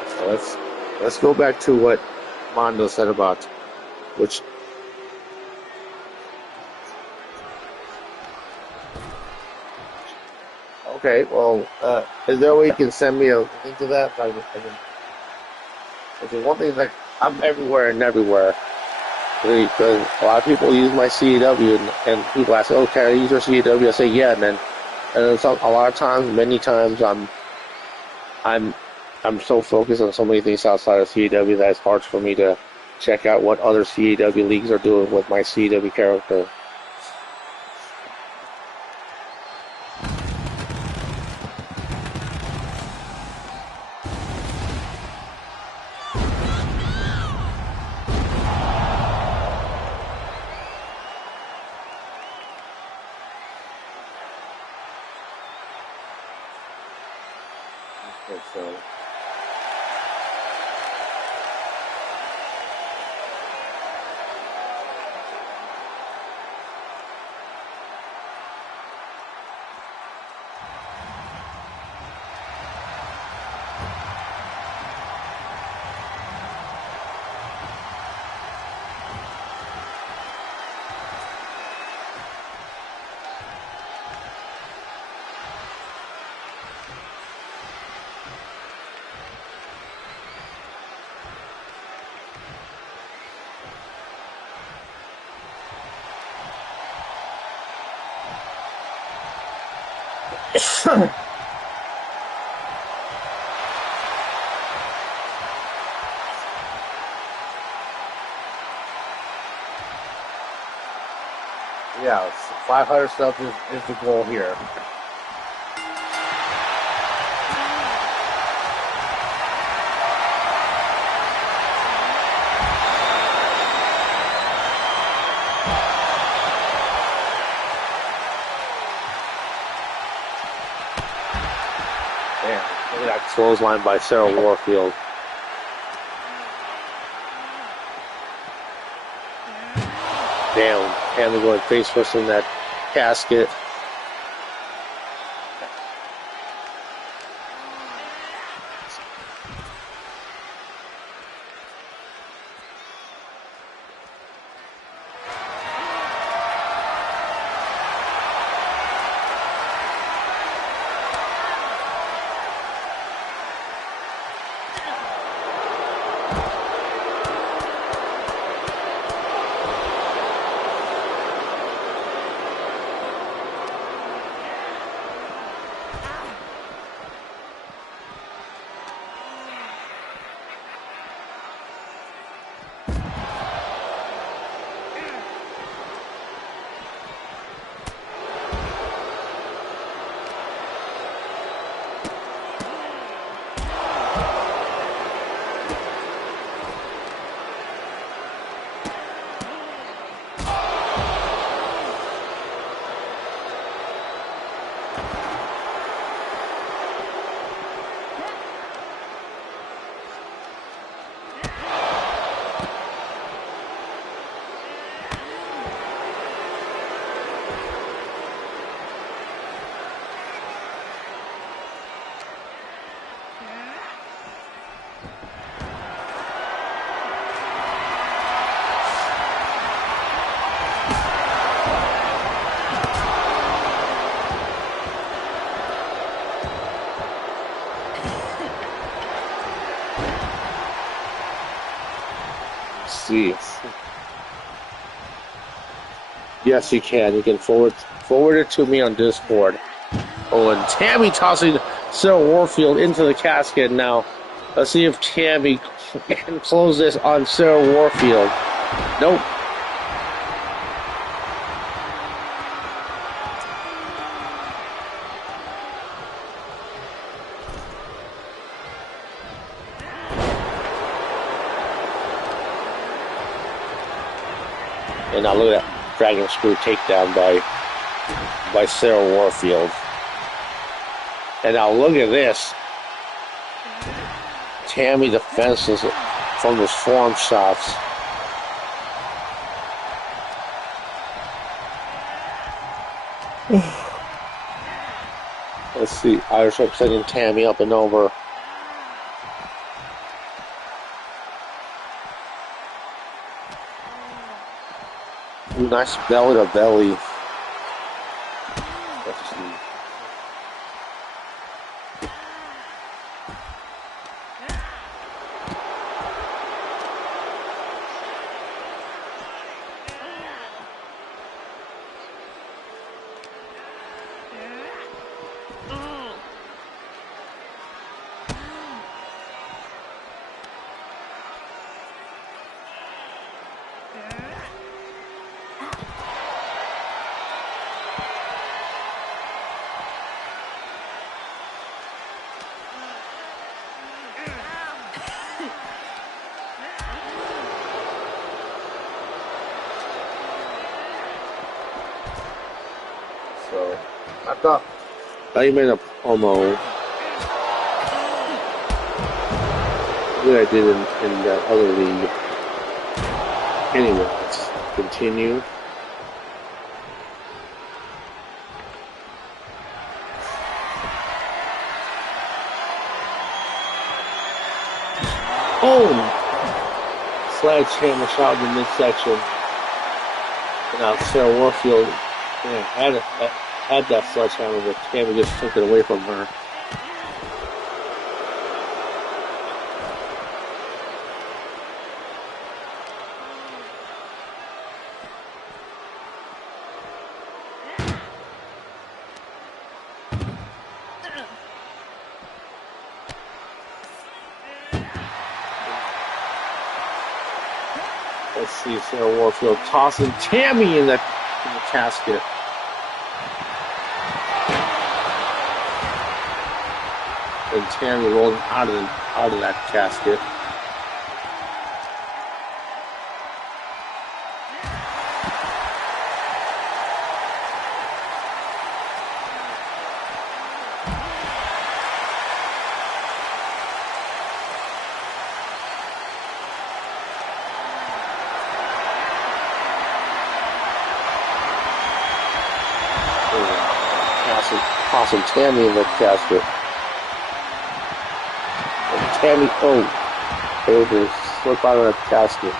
So let's go back to what Mondo said about which. Okay, well, is there a way you can send me a link to that? Okay, one thing is, like, I'm everywhere and everywhere. Because a lot of people use my CEW, and people ask, "Oh, can I use your CEW?" I say, "Yeah," and then a lot of times, many times, I'm so focused on so many things outside of CEW that it's hard for me to check out what other CEW leagues are doing with my CEW character. And so, yeah, 500 subs is the goal here. Damn, look at that clothesline by Sarah Warfield. Damn, Tammy going face first in that casket. See. Yes, you can. You can forward it to me on Discord. Oh, and Tammy tossing Sarah Warfield into the casket now. Let's see if Tammy can close this on Sarah Warfield. Nope. And now look at that Dragon Screw takedown by Sarah Warfield. And now look at this. Tammy defenses from those forearm shots. Let's see. Irish Whip setting Tammy up and over. Ooh, nice belly to belly. Let's see. So, I thought you made a promo. the way I did in that other league. Anyway, let's continue. Oh! Sledgehammer shot in the midsection. And now Sarah Warfield had that sledgehammer, but Tammy just took it away from her. Let's see Sarah Warfield tossing Tammy in the casket. And Tammy rolling out of that casket. Tossing Tammy in the casket. And Tammy, able to slip out of that casket.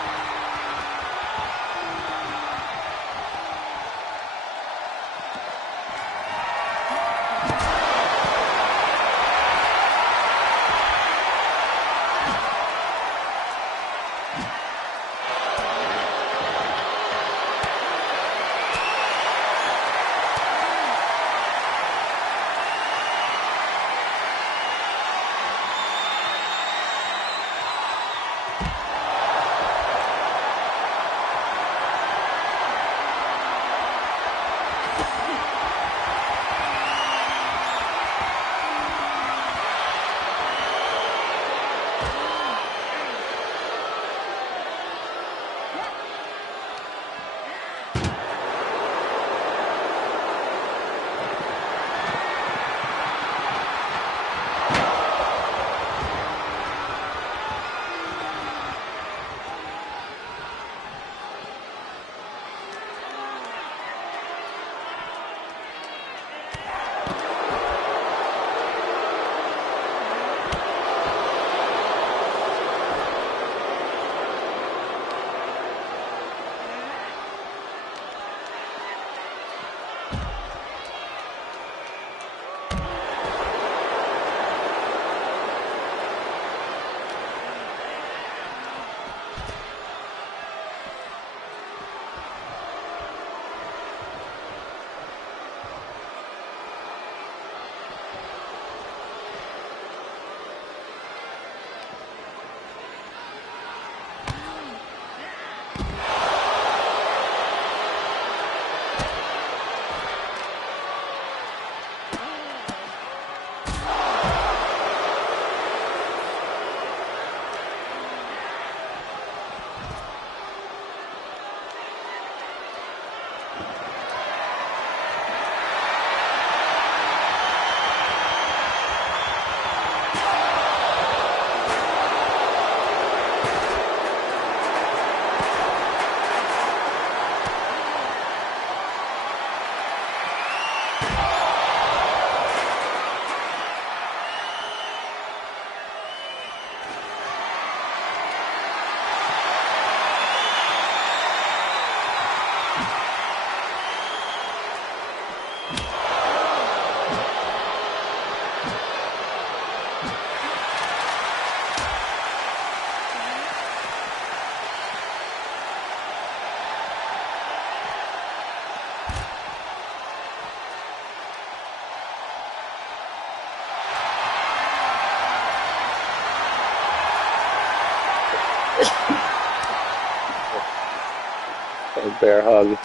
A bear hug.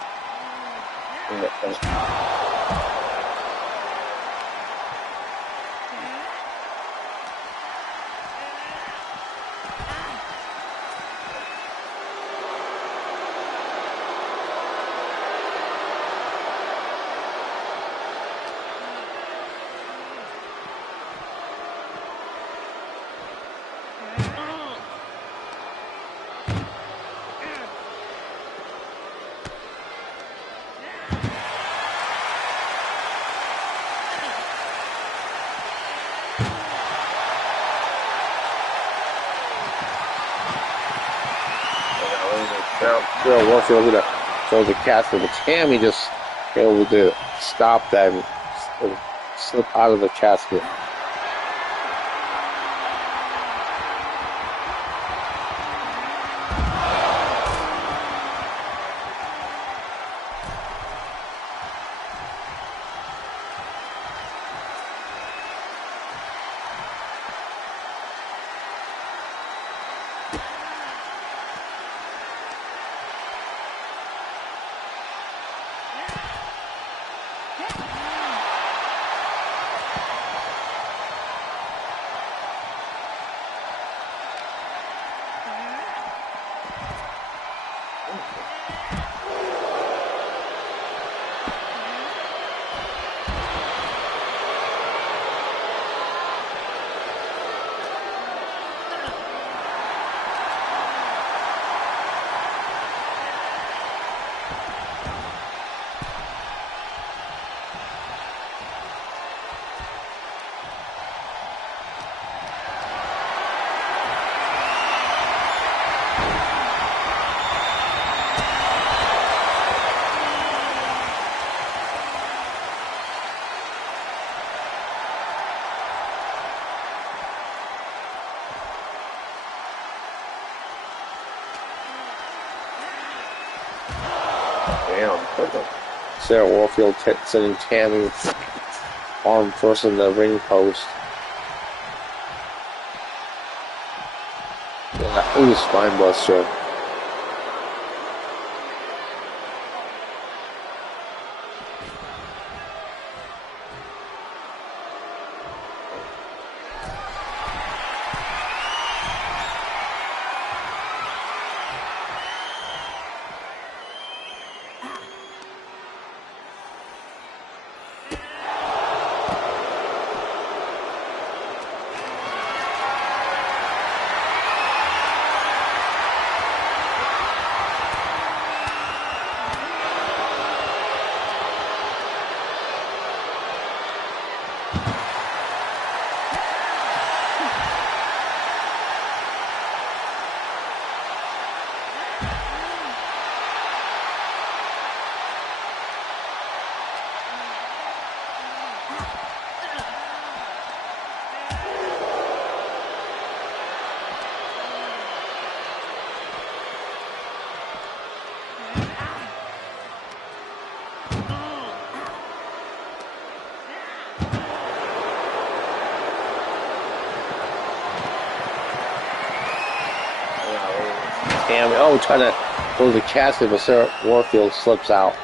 Sarah Warfield going to close the casket, but Tammy just able to stop that and slip out of the casket. Sarah Warfield sending Tammy arm first in the ring post. Yeah, it was spine buster. Tammy, trying to close the casket, but Sarah Warfield slips out.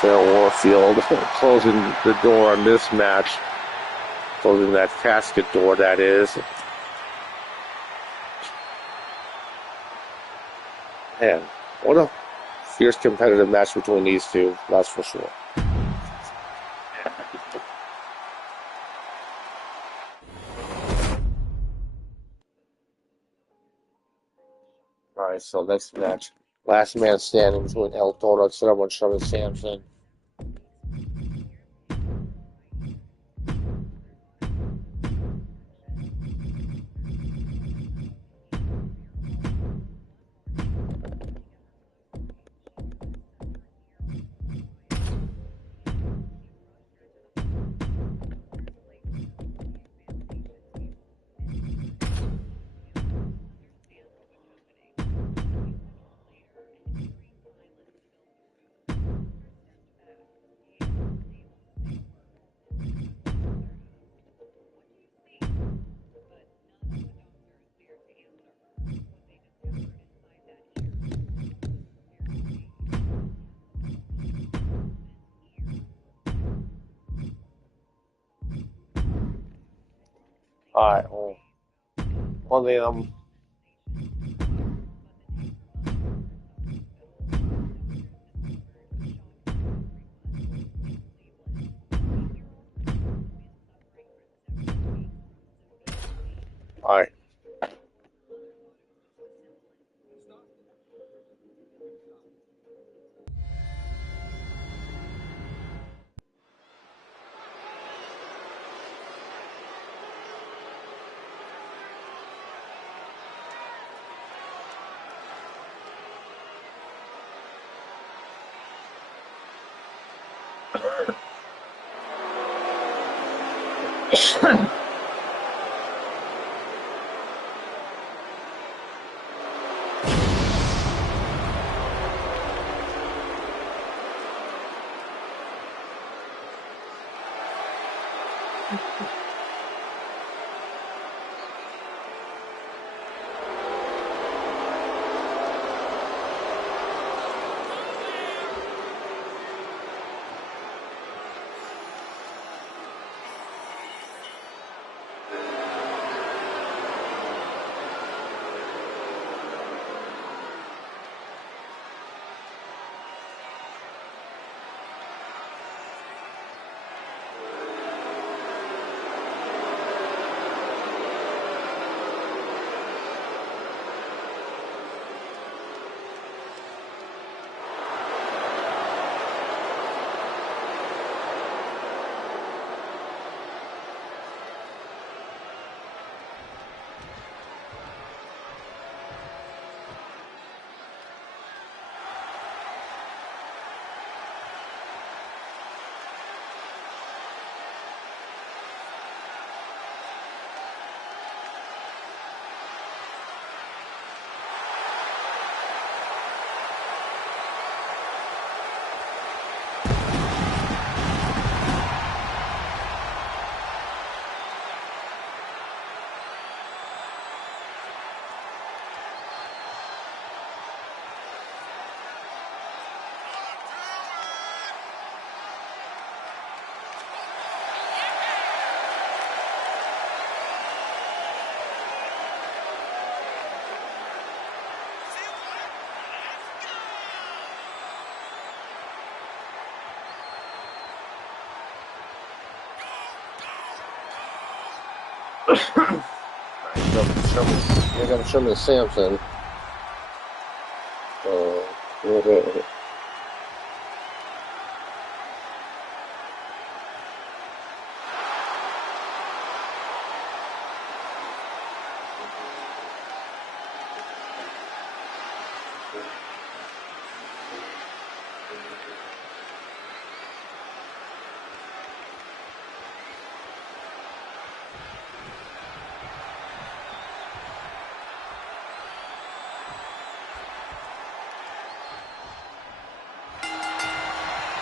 Sarah Warfield closing the door on this match. Closing that casket door, that is. Man, what a fierce competitive match between these two, that's for sure. Alright, so next match. Last man standing between El Toro and Cinnamon Sherman Samson. Alright, well, one thing alright. You're gonna show me Samson.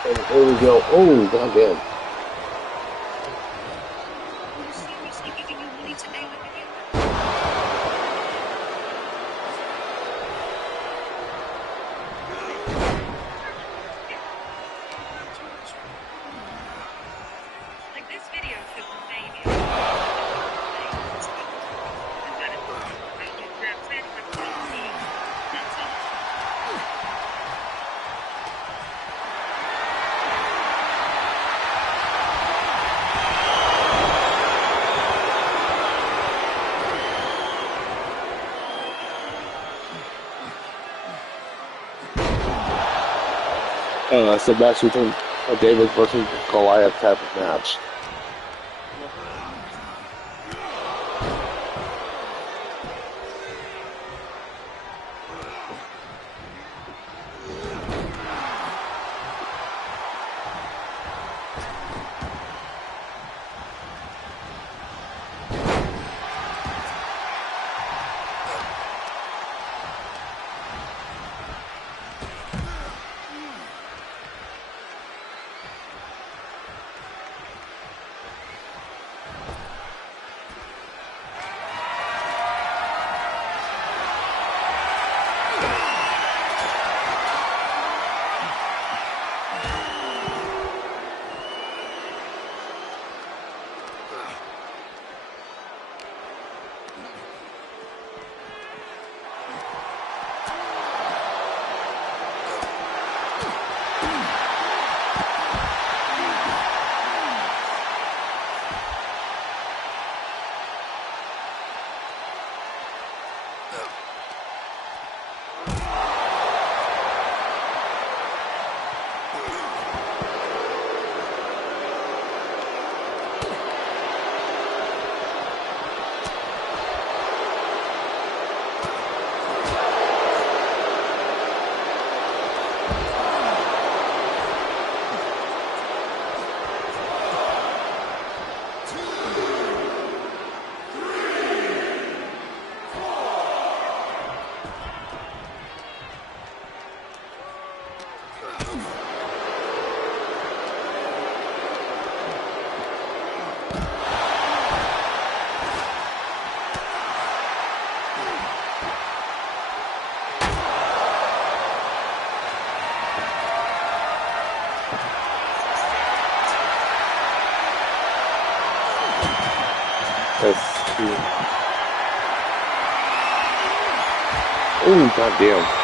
And here we go. Oh, goddamn. It's the best between a David versus Goliath type of match. Ooh, goddamn.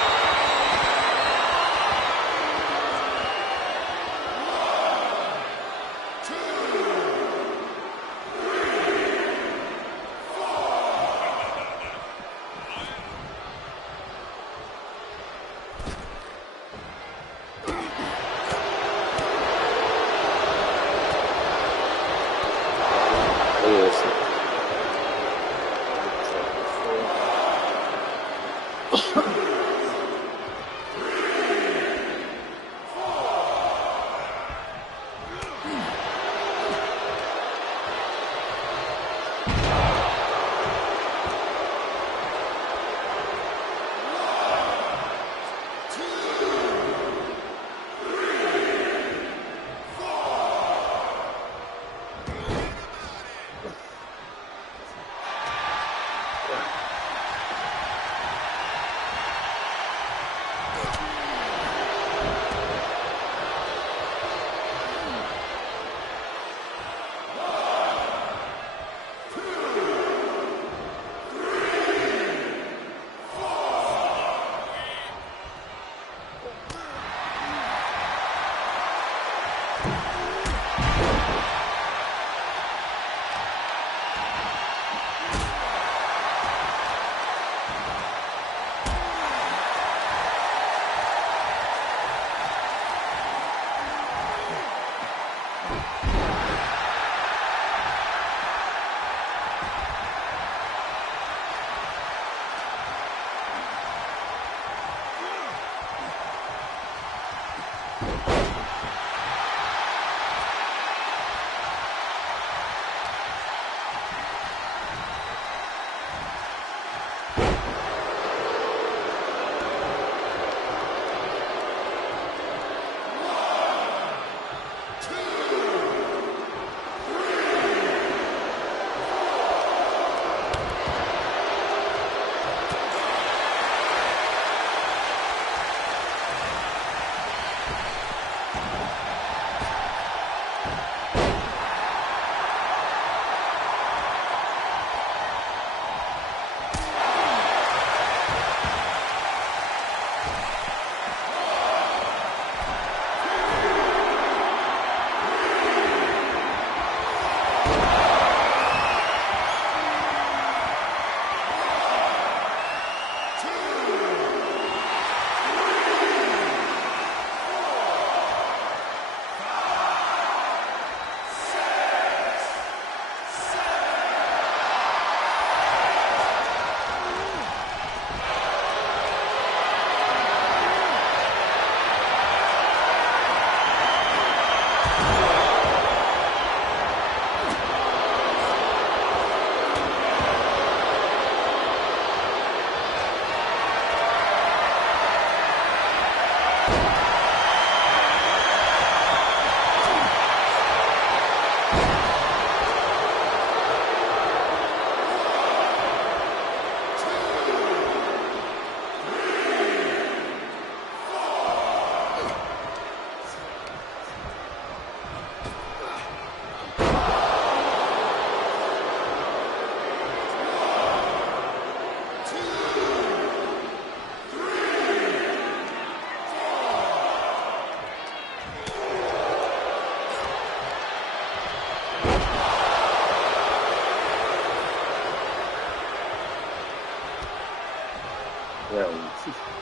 Yeah,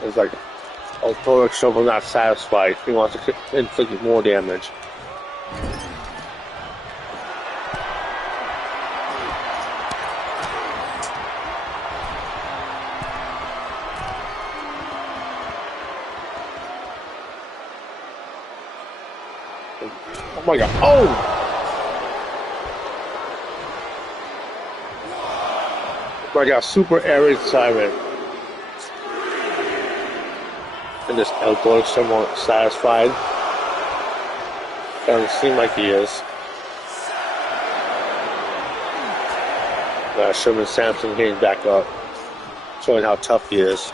it's like Ultorix Shovel not satisfied. He wants to inflict more damage. Oh my god. Oh! Oh my god, super arid siren. And this outdoor somewhat satisfied. Doesn't seem like he is. Sherman Sampson getting back up. Showing how tough he is.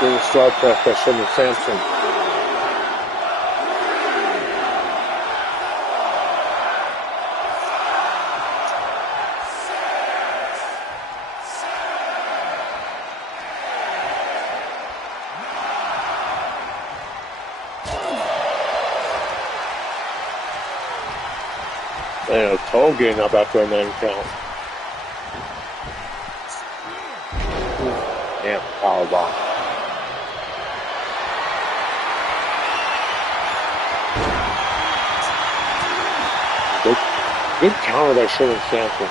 Seeing star press by Sherman Sampson. And a toe getting up after a 9 count. Damn, powerbomb. Good counter by Sherman Sampson.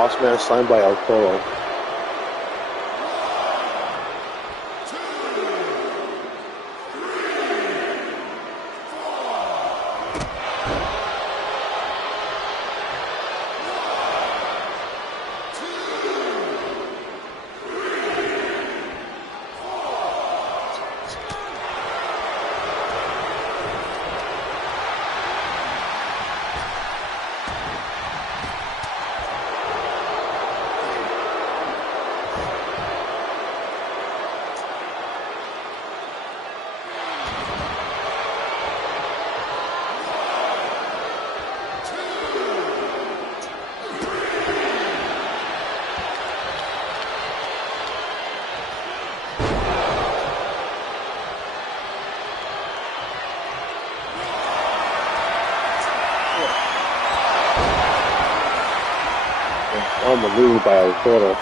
Boss Man signed by El Toro. Maneuvered by El Toro.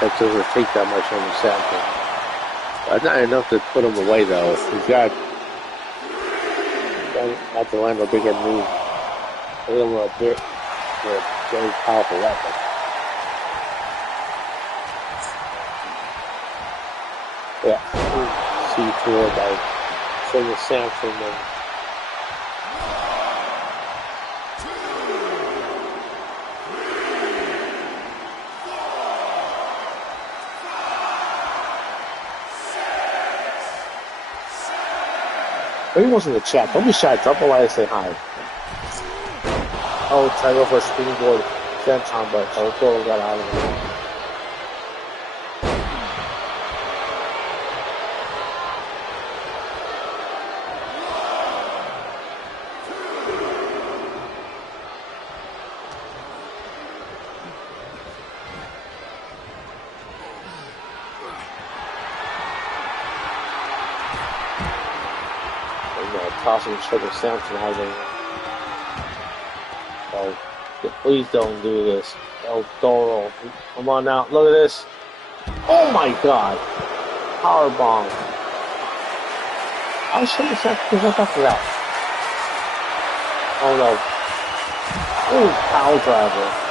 That doesn't take that much on the sample. But not enough to put him away, though. He's got to land a bigger move. A little bit. A very powerful weapon. Yeah. C4 by sending Samson and everyone's in the chat. Don't be shy. Drop a line and say hi. Oh, try to go for a springboard senton, but El Toro got out of it. Tossing Sugar Samson out of there. Oh, please don't do this. El Toro. Come on now. Look at this. Oh my god. Power bomb. I should have said right after that. Oh no. Ooh, power driver.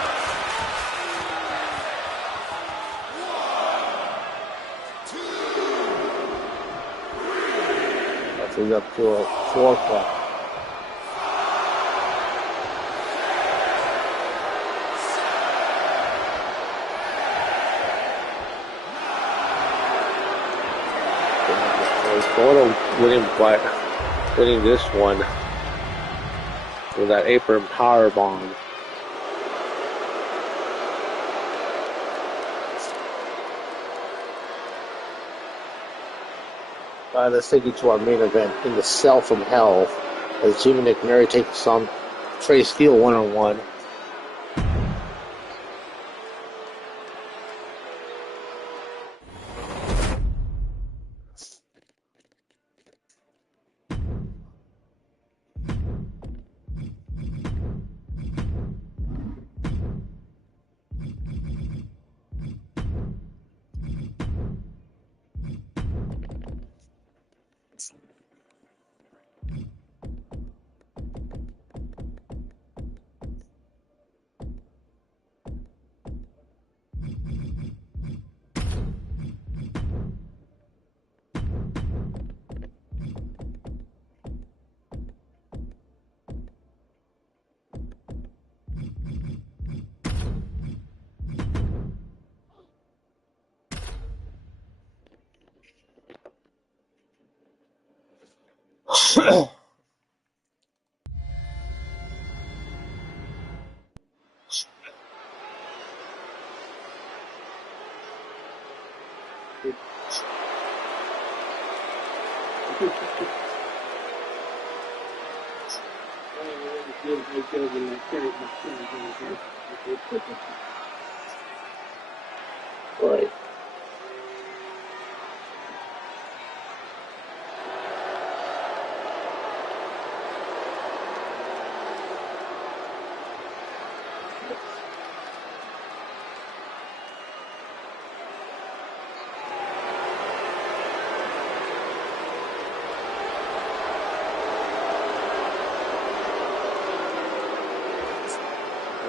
He's up to a 4-pack. Gordon winning this one with that apron power bomb. Let's take you to our main event in the Cell from Hell as Jimmy McMurray takes on Trey Steele one-on-one.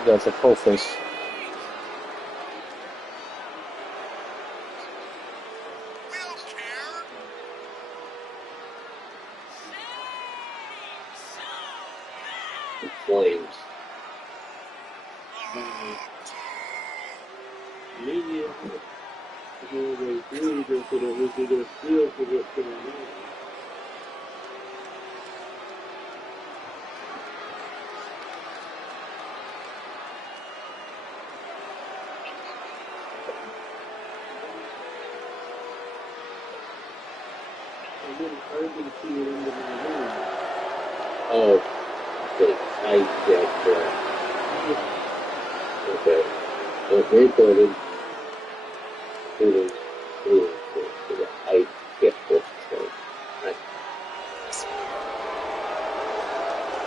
That's a pro face. The Flames. Oh, okay. I get okay. Okay, recorded. I get what you're saying. Right.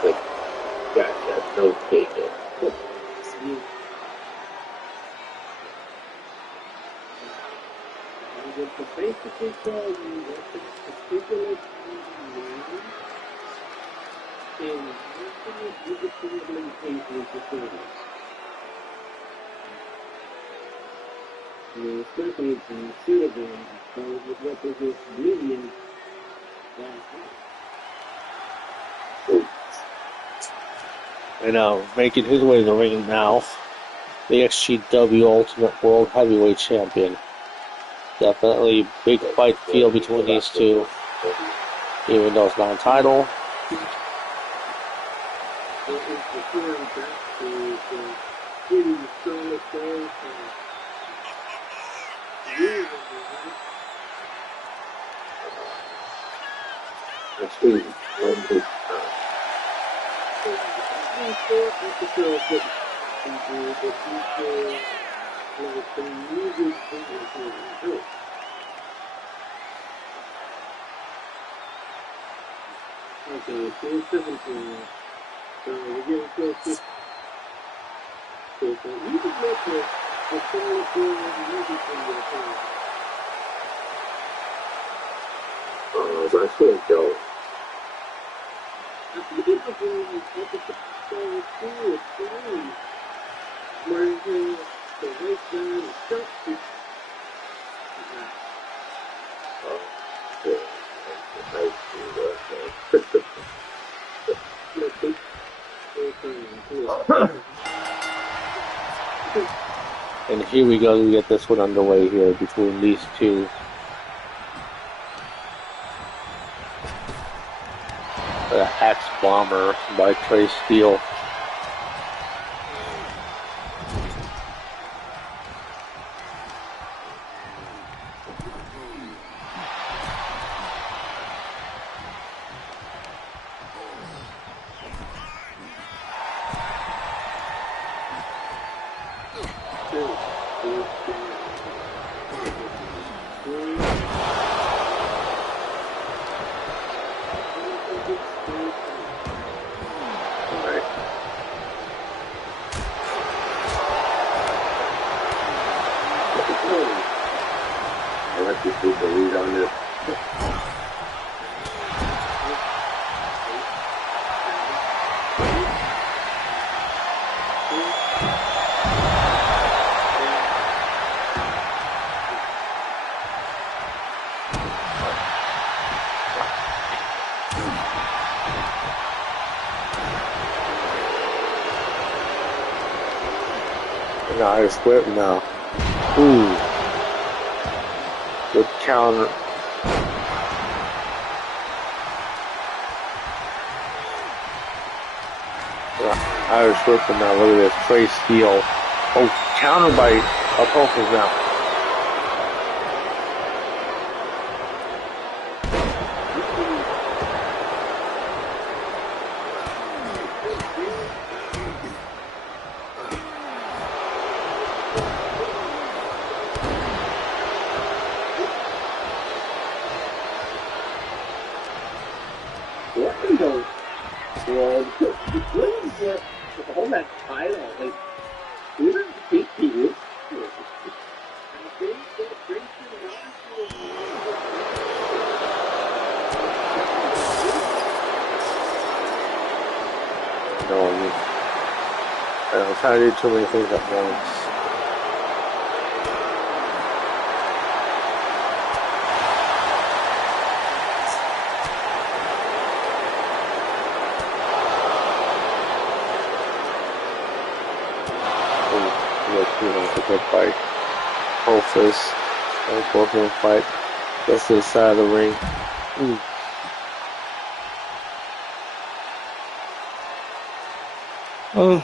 Like, gotcha. No taken. Basically tell you that the particular and independently paid facilities. The especially from children, so it represents millions And making his way to the ring now, the XGWL Ultimate World Heavyweight Champion. Definitely big fight field between these two, even though it's not a title. Okay, so it's 17. So we're getting close to. Okay, so you can get the solid goal and music in your phone. Oh, that's good though. I think it's like so cool, it's funny. Where the right down the stuff. And here we go to get this one underway here between these two. The Axe Bomber by Trey Steele. An Irish whip now. Ooh. Good counter. Irish whip and now look at this. Trey Steele. Oh, countered by opponents now. try to do too many things at once. It's a good fight. Hopeless. Both of them fight. Gets to the side of the ring. Oh,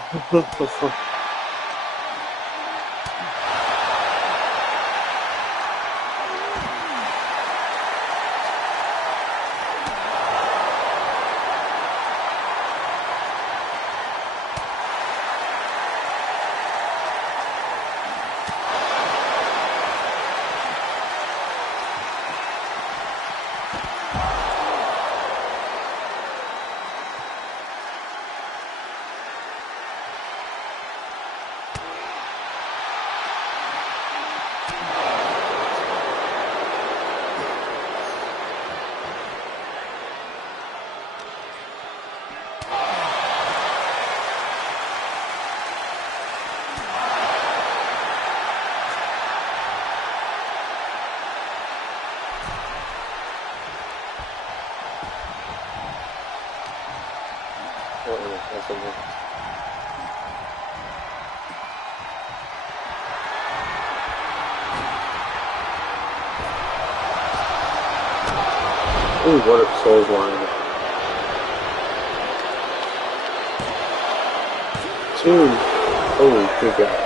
that's a good. Ooh, what a Souls line. Dude. Oh, good guy.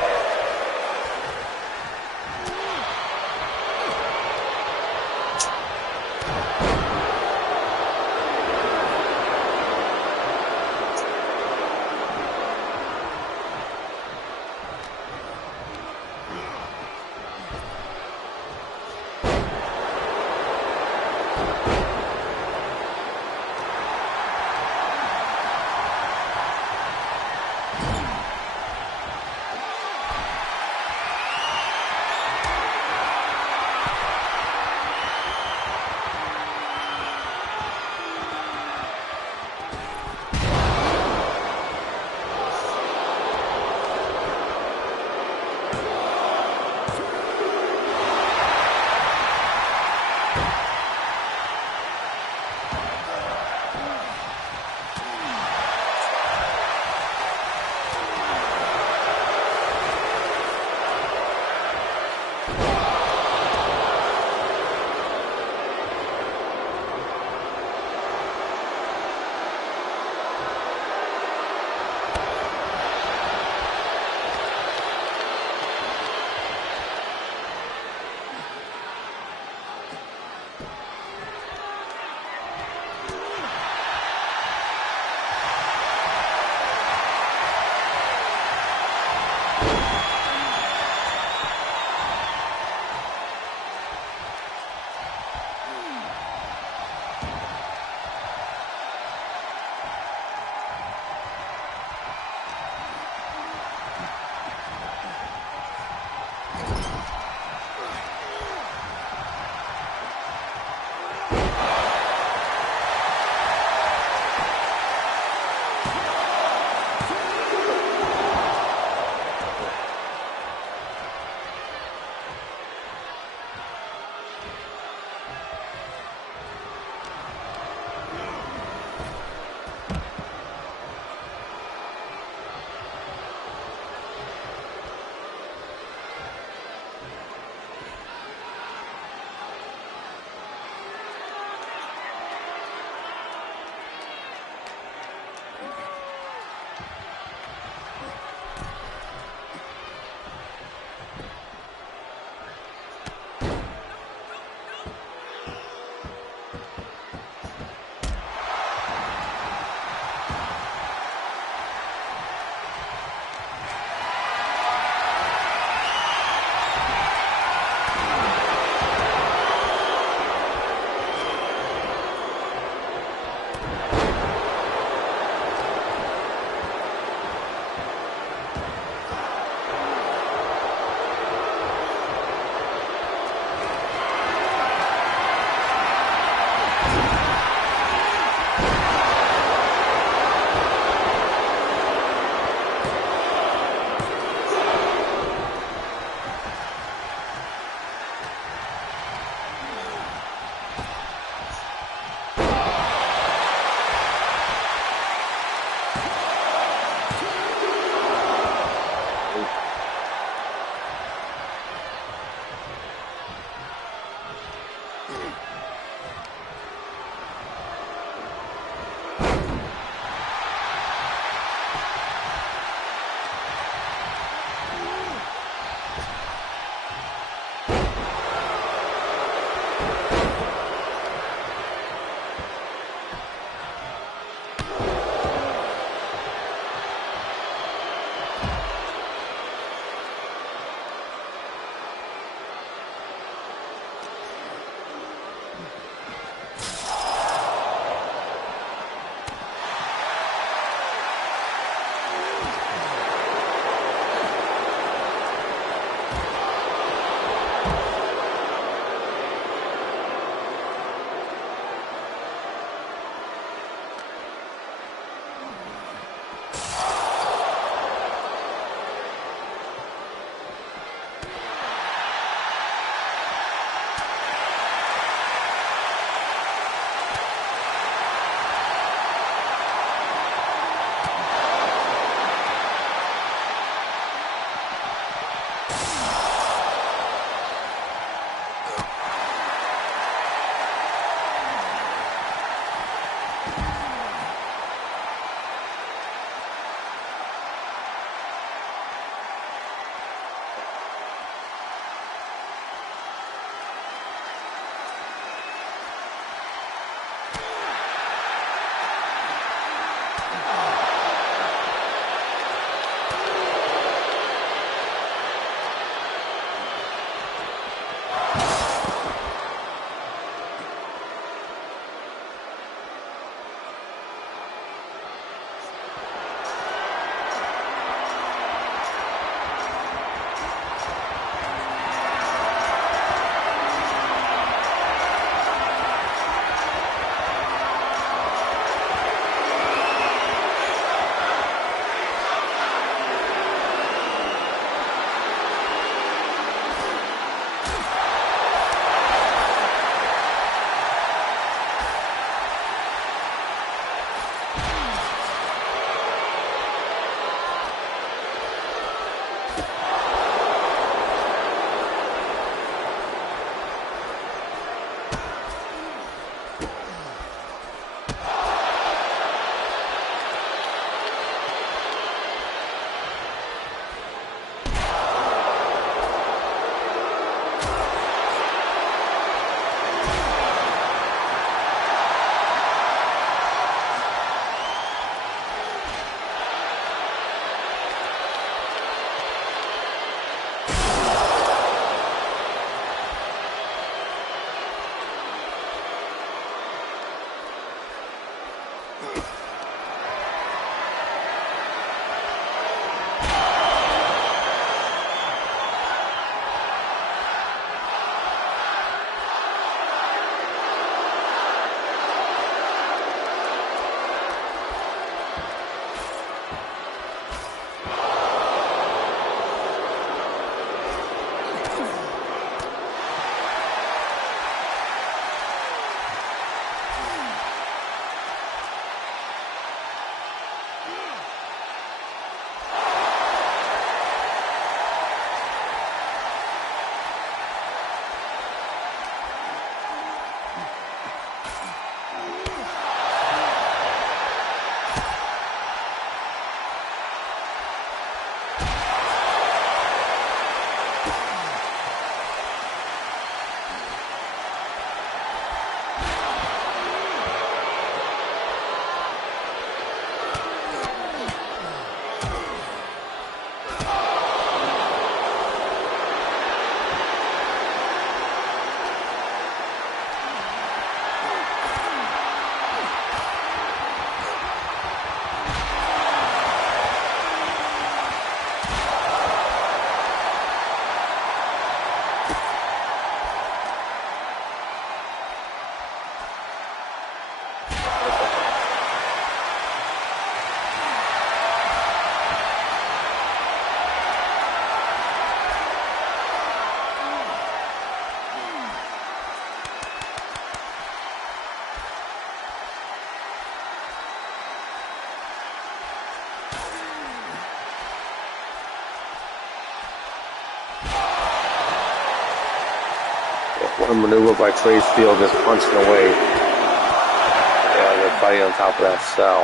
A maneuver by Trey Steele just punching away. Yeah, they're fighting on top of that cell.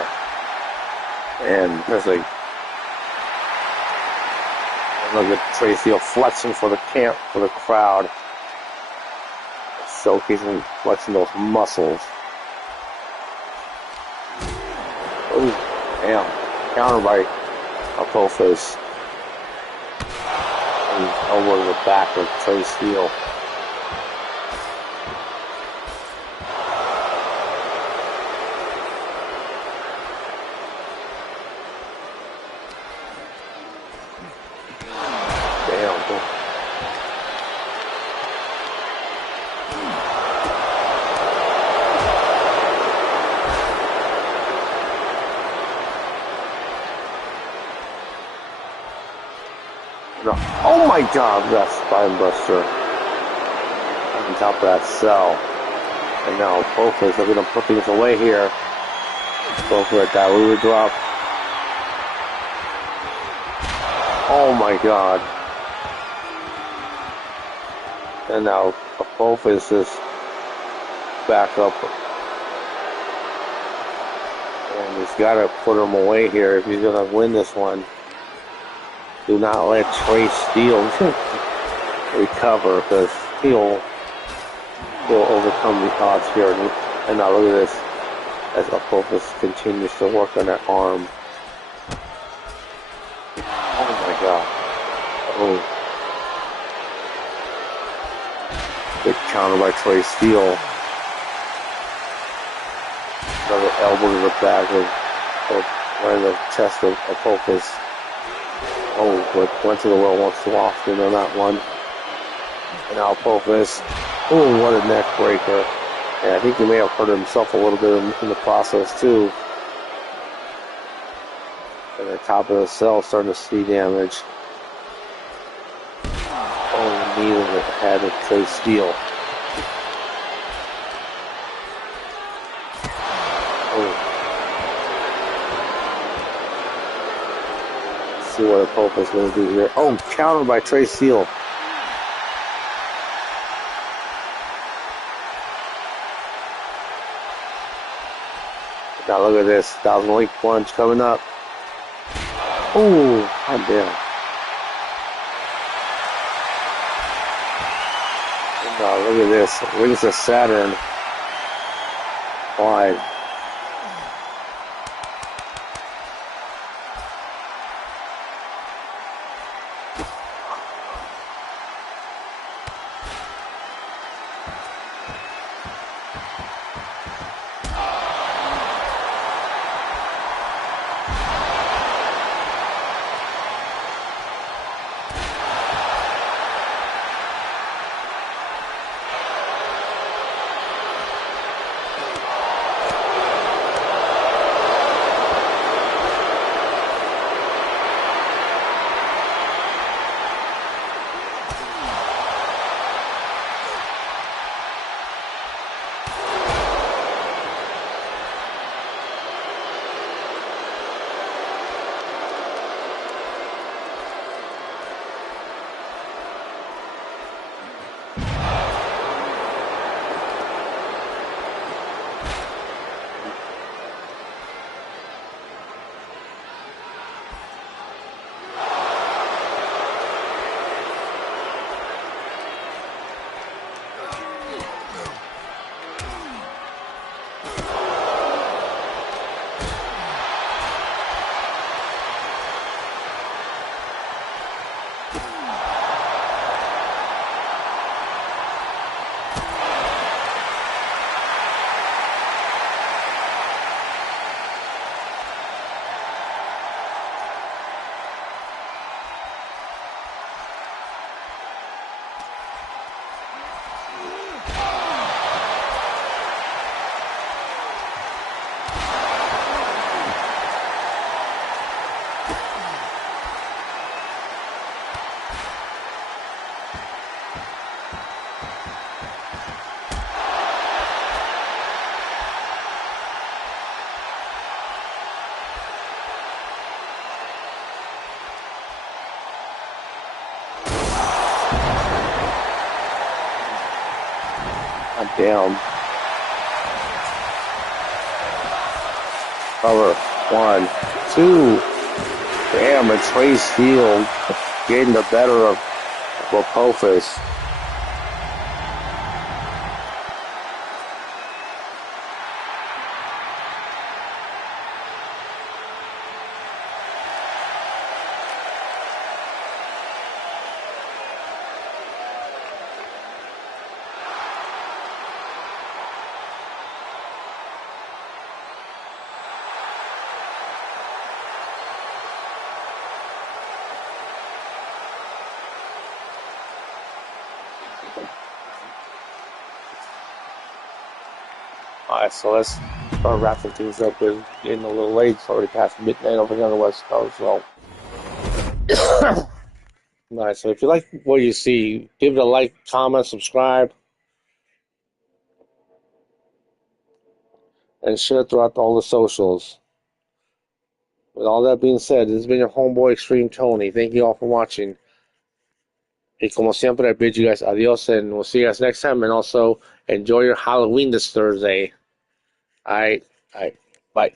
And there's a look at Trey Steele flexing for the crowd. Showcasing, flexing those muscles. Oh, damn. Counter by Apophis. And elbow to the back of Trey Steele. Oh my God, that spine buster on top of that cell. And now both are going to put things away here. Go for a diluted drop. Oh my God. And now both is just back up. And he's got to put him away here if he's going to win this one. Do not let Trey Steele recover, because he'll overcome the odds here. And now look at this, as Apophis continues to work on that arm. Oh my God. Oh. Good counter by Trey Steele. Another elbow to the back of right in the chest of Apophis. Oh, but went to the well once too often on that one. And now Apophis. Oh, what a neck breaker. And I think he may have hurt himself a little bit in the process too. And the top of the cell starting to see damage. Oh, knee to the head of Trey Steele. See what Apophis is going to do here. Oh, countered by Trey Steele. Now look at this. 1,000-week plunge coming up. Oh, god damn. Now look at this. Rings of Saturn. Wide. Damn. Cover. 1, 2. Damn, and Trey's Field getting the better of Apophis. Alright, so let's start wrapping things up. It's getting a little late. It's already past midnight over here on the West Coast. So, nice. So if you like what you see, give it a like, comment, subscribe, and share throughout all the socials. With all that being said, this has been your homeboy XtremeTony. Thank you all for watching. Y como siempre, I bid you guys adios, and we'll see you guys next time. And also, enjoy your Halloween this Thursday. Alright, bye.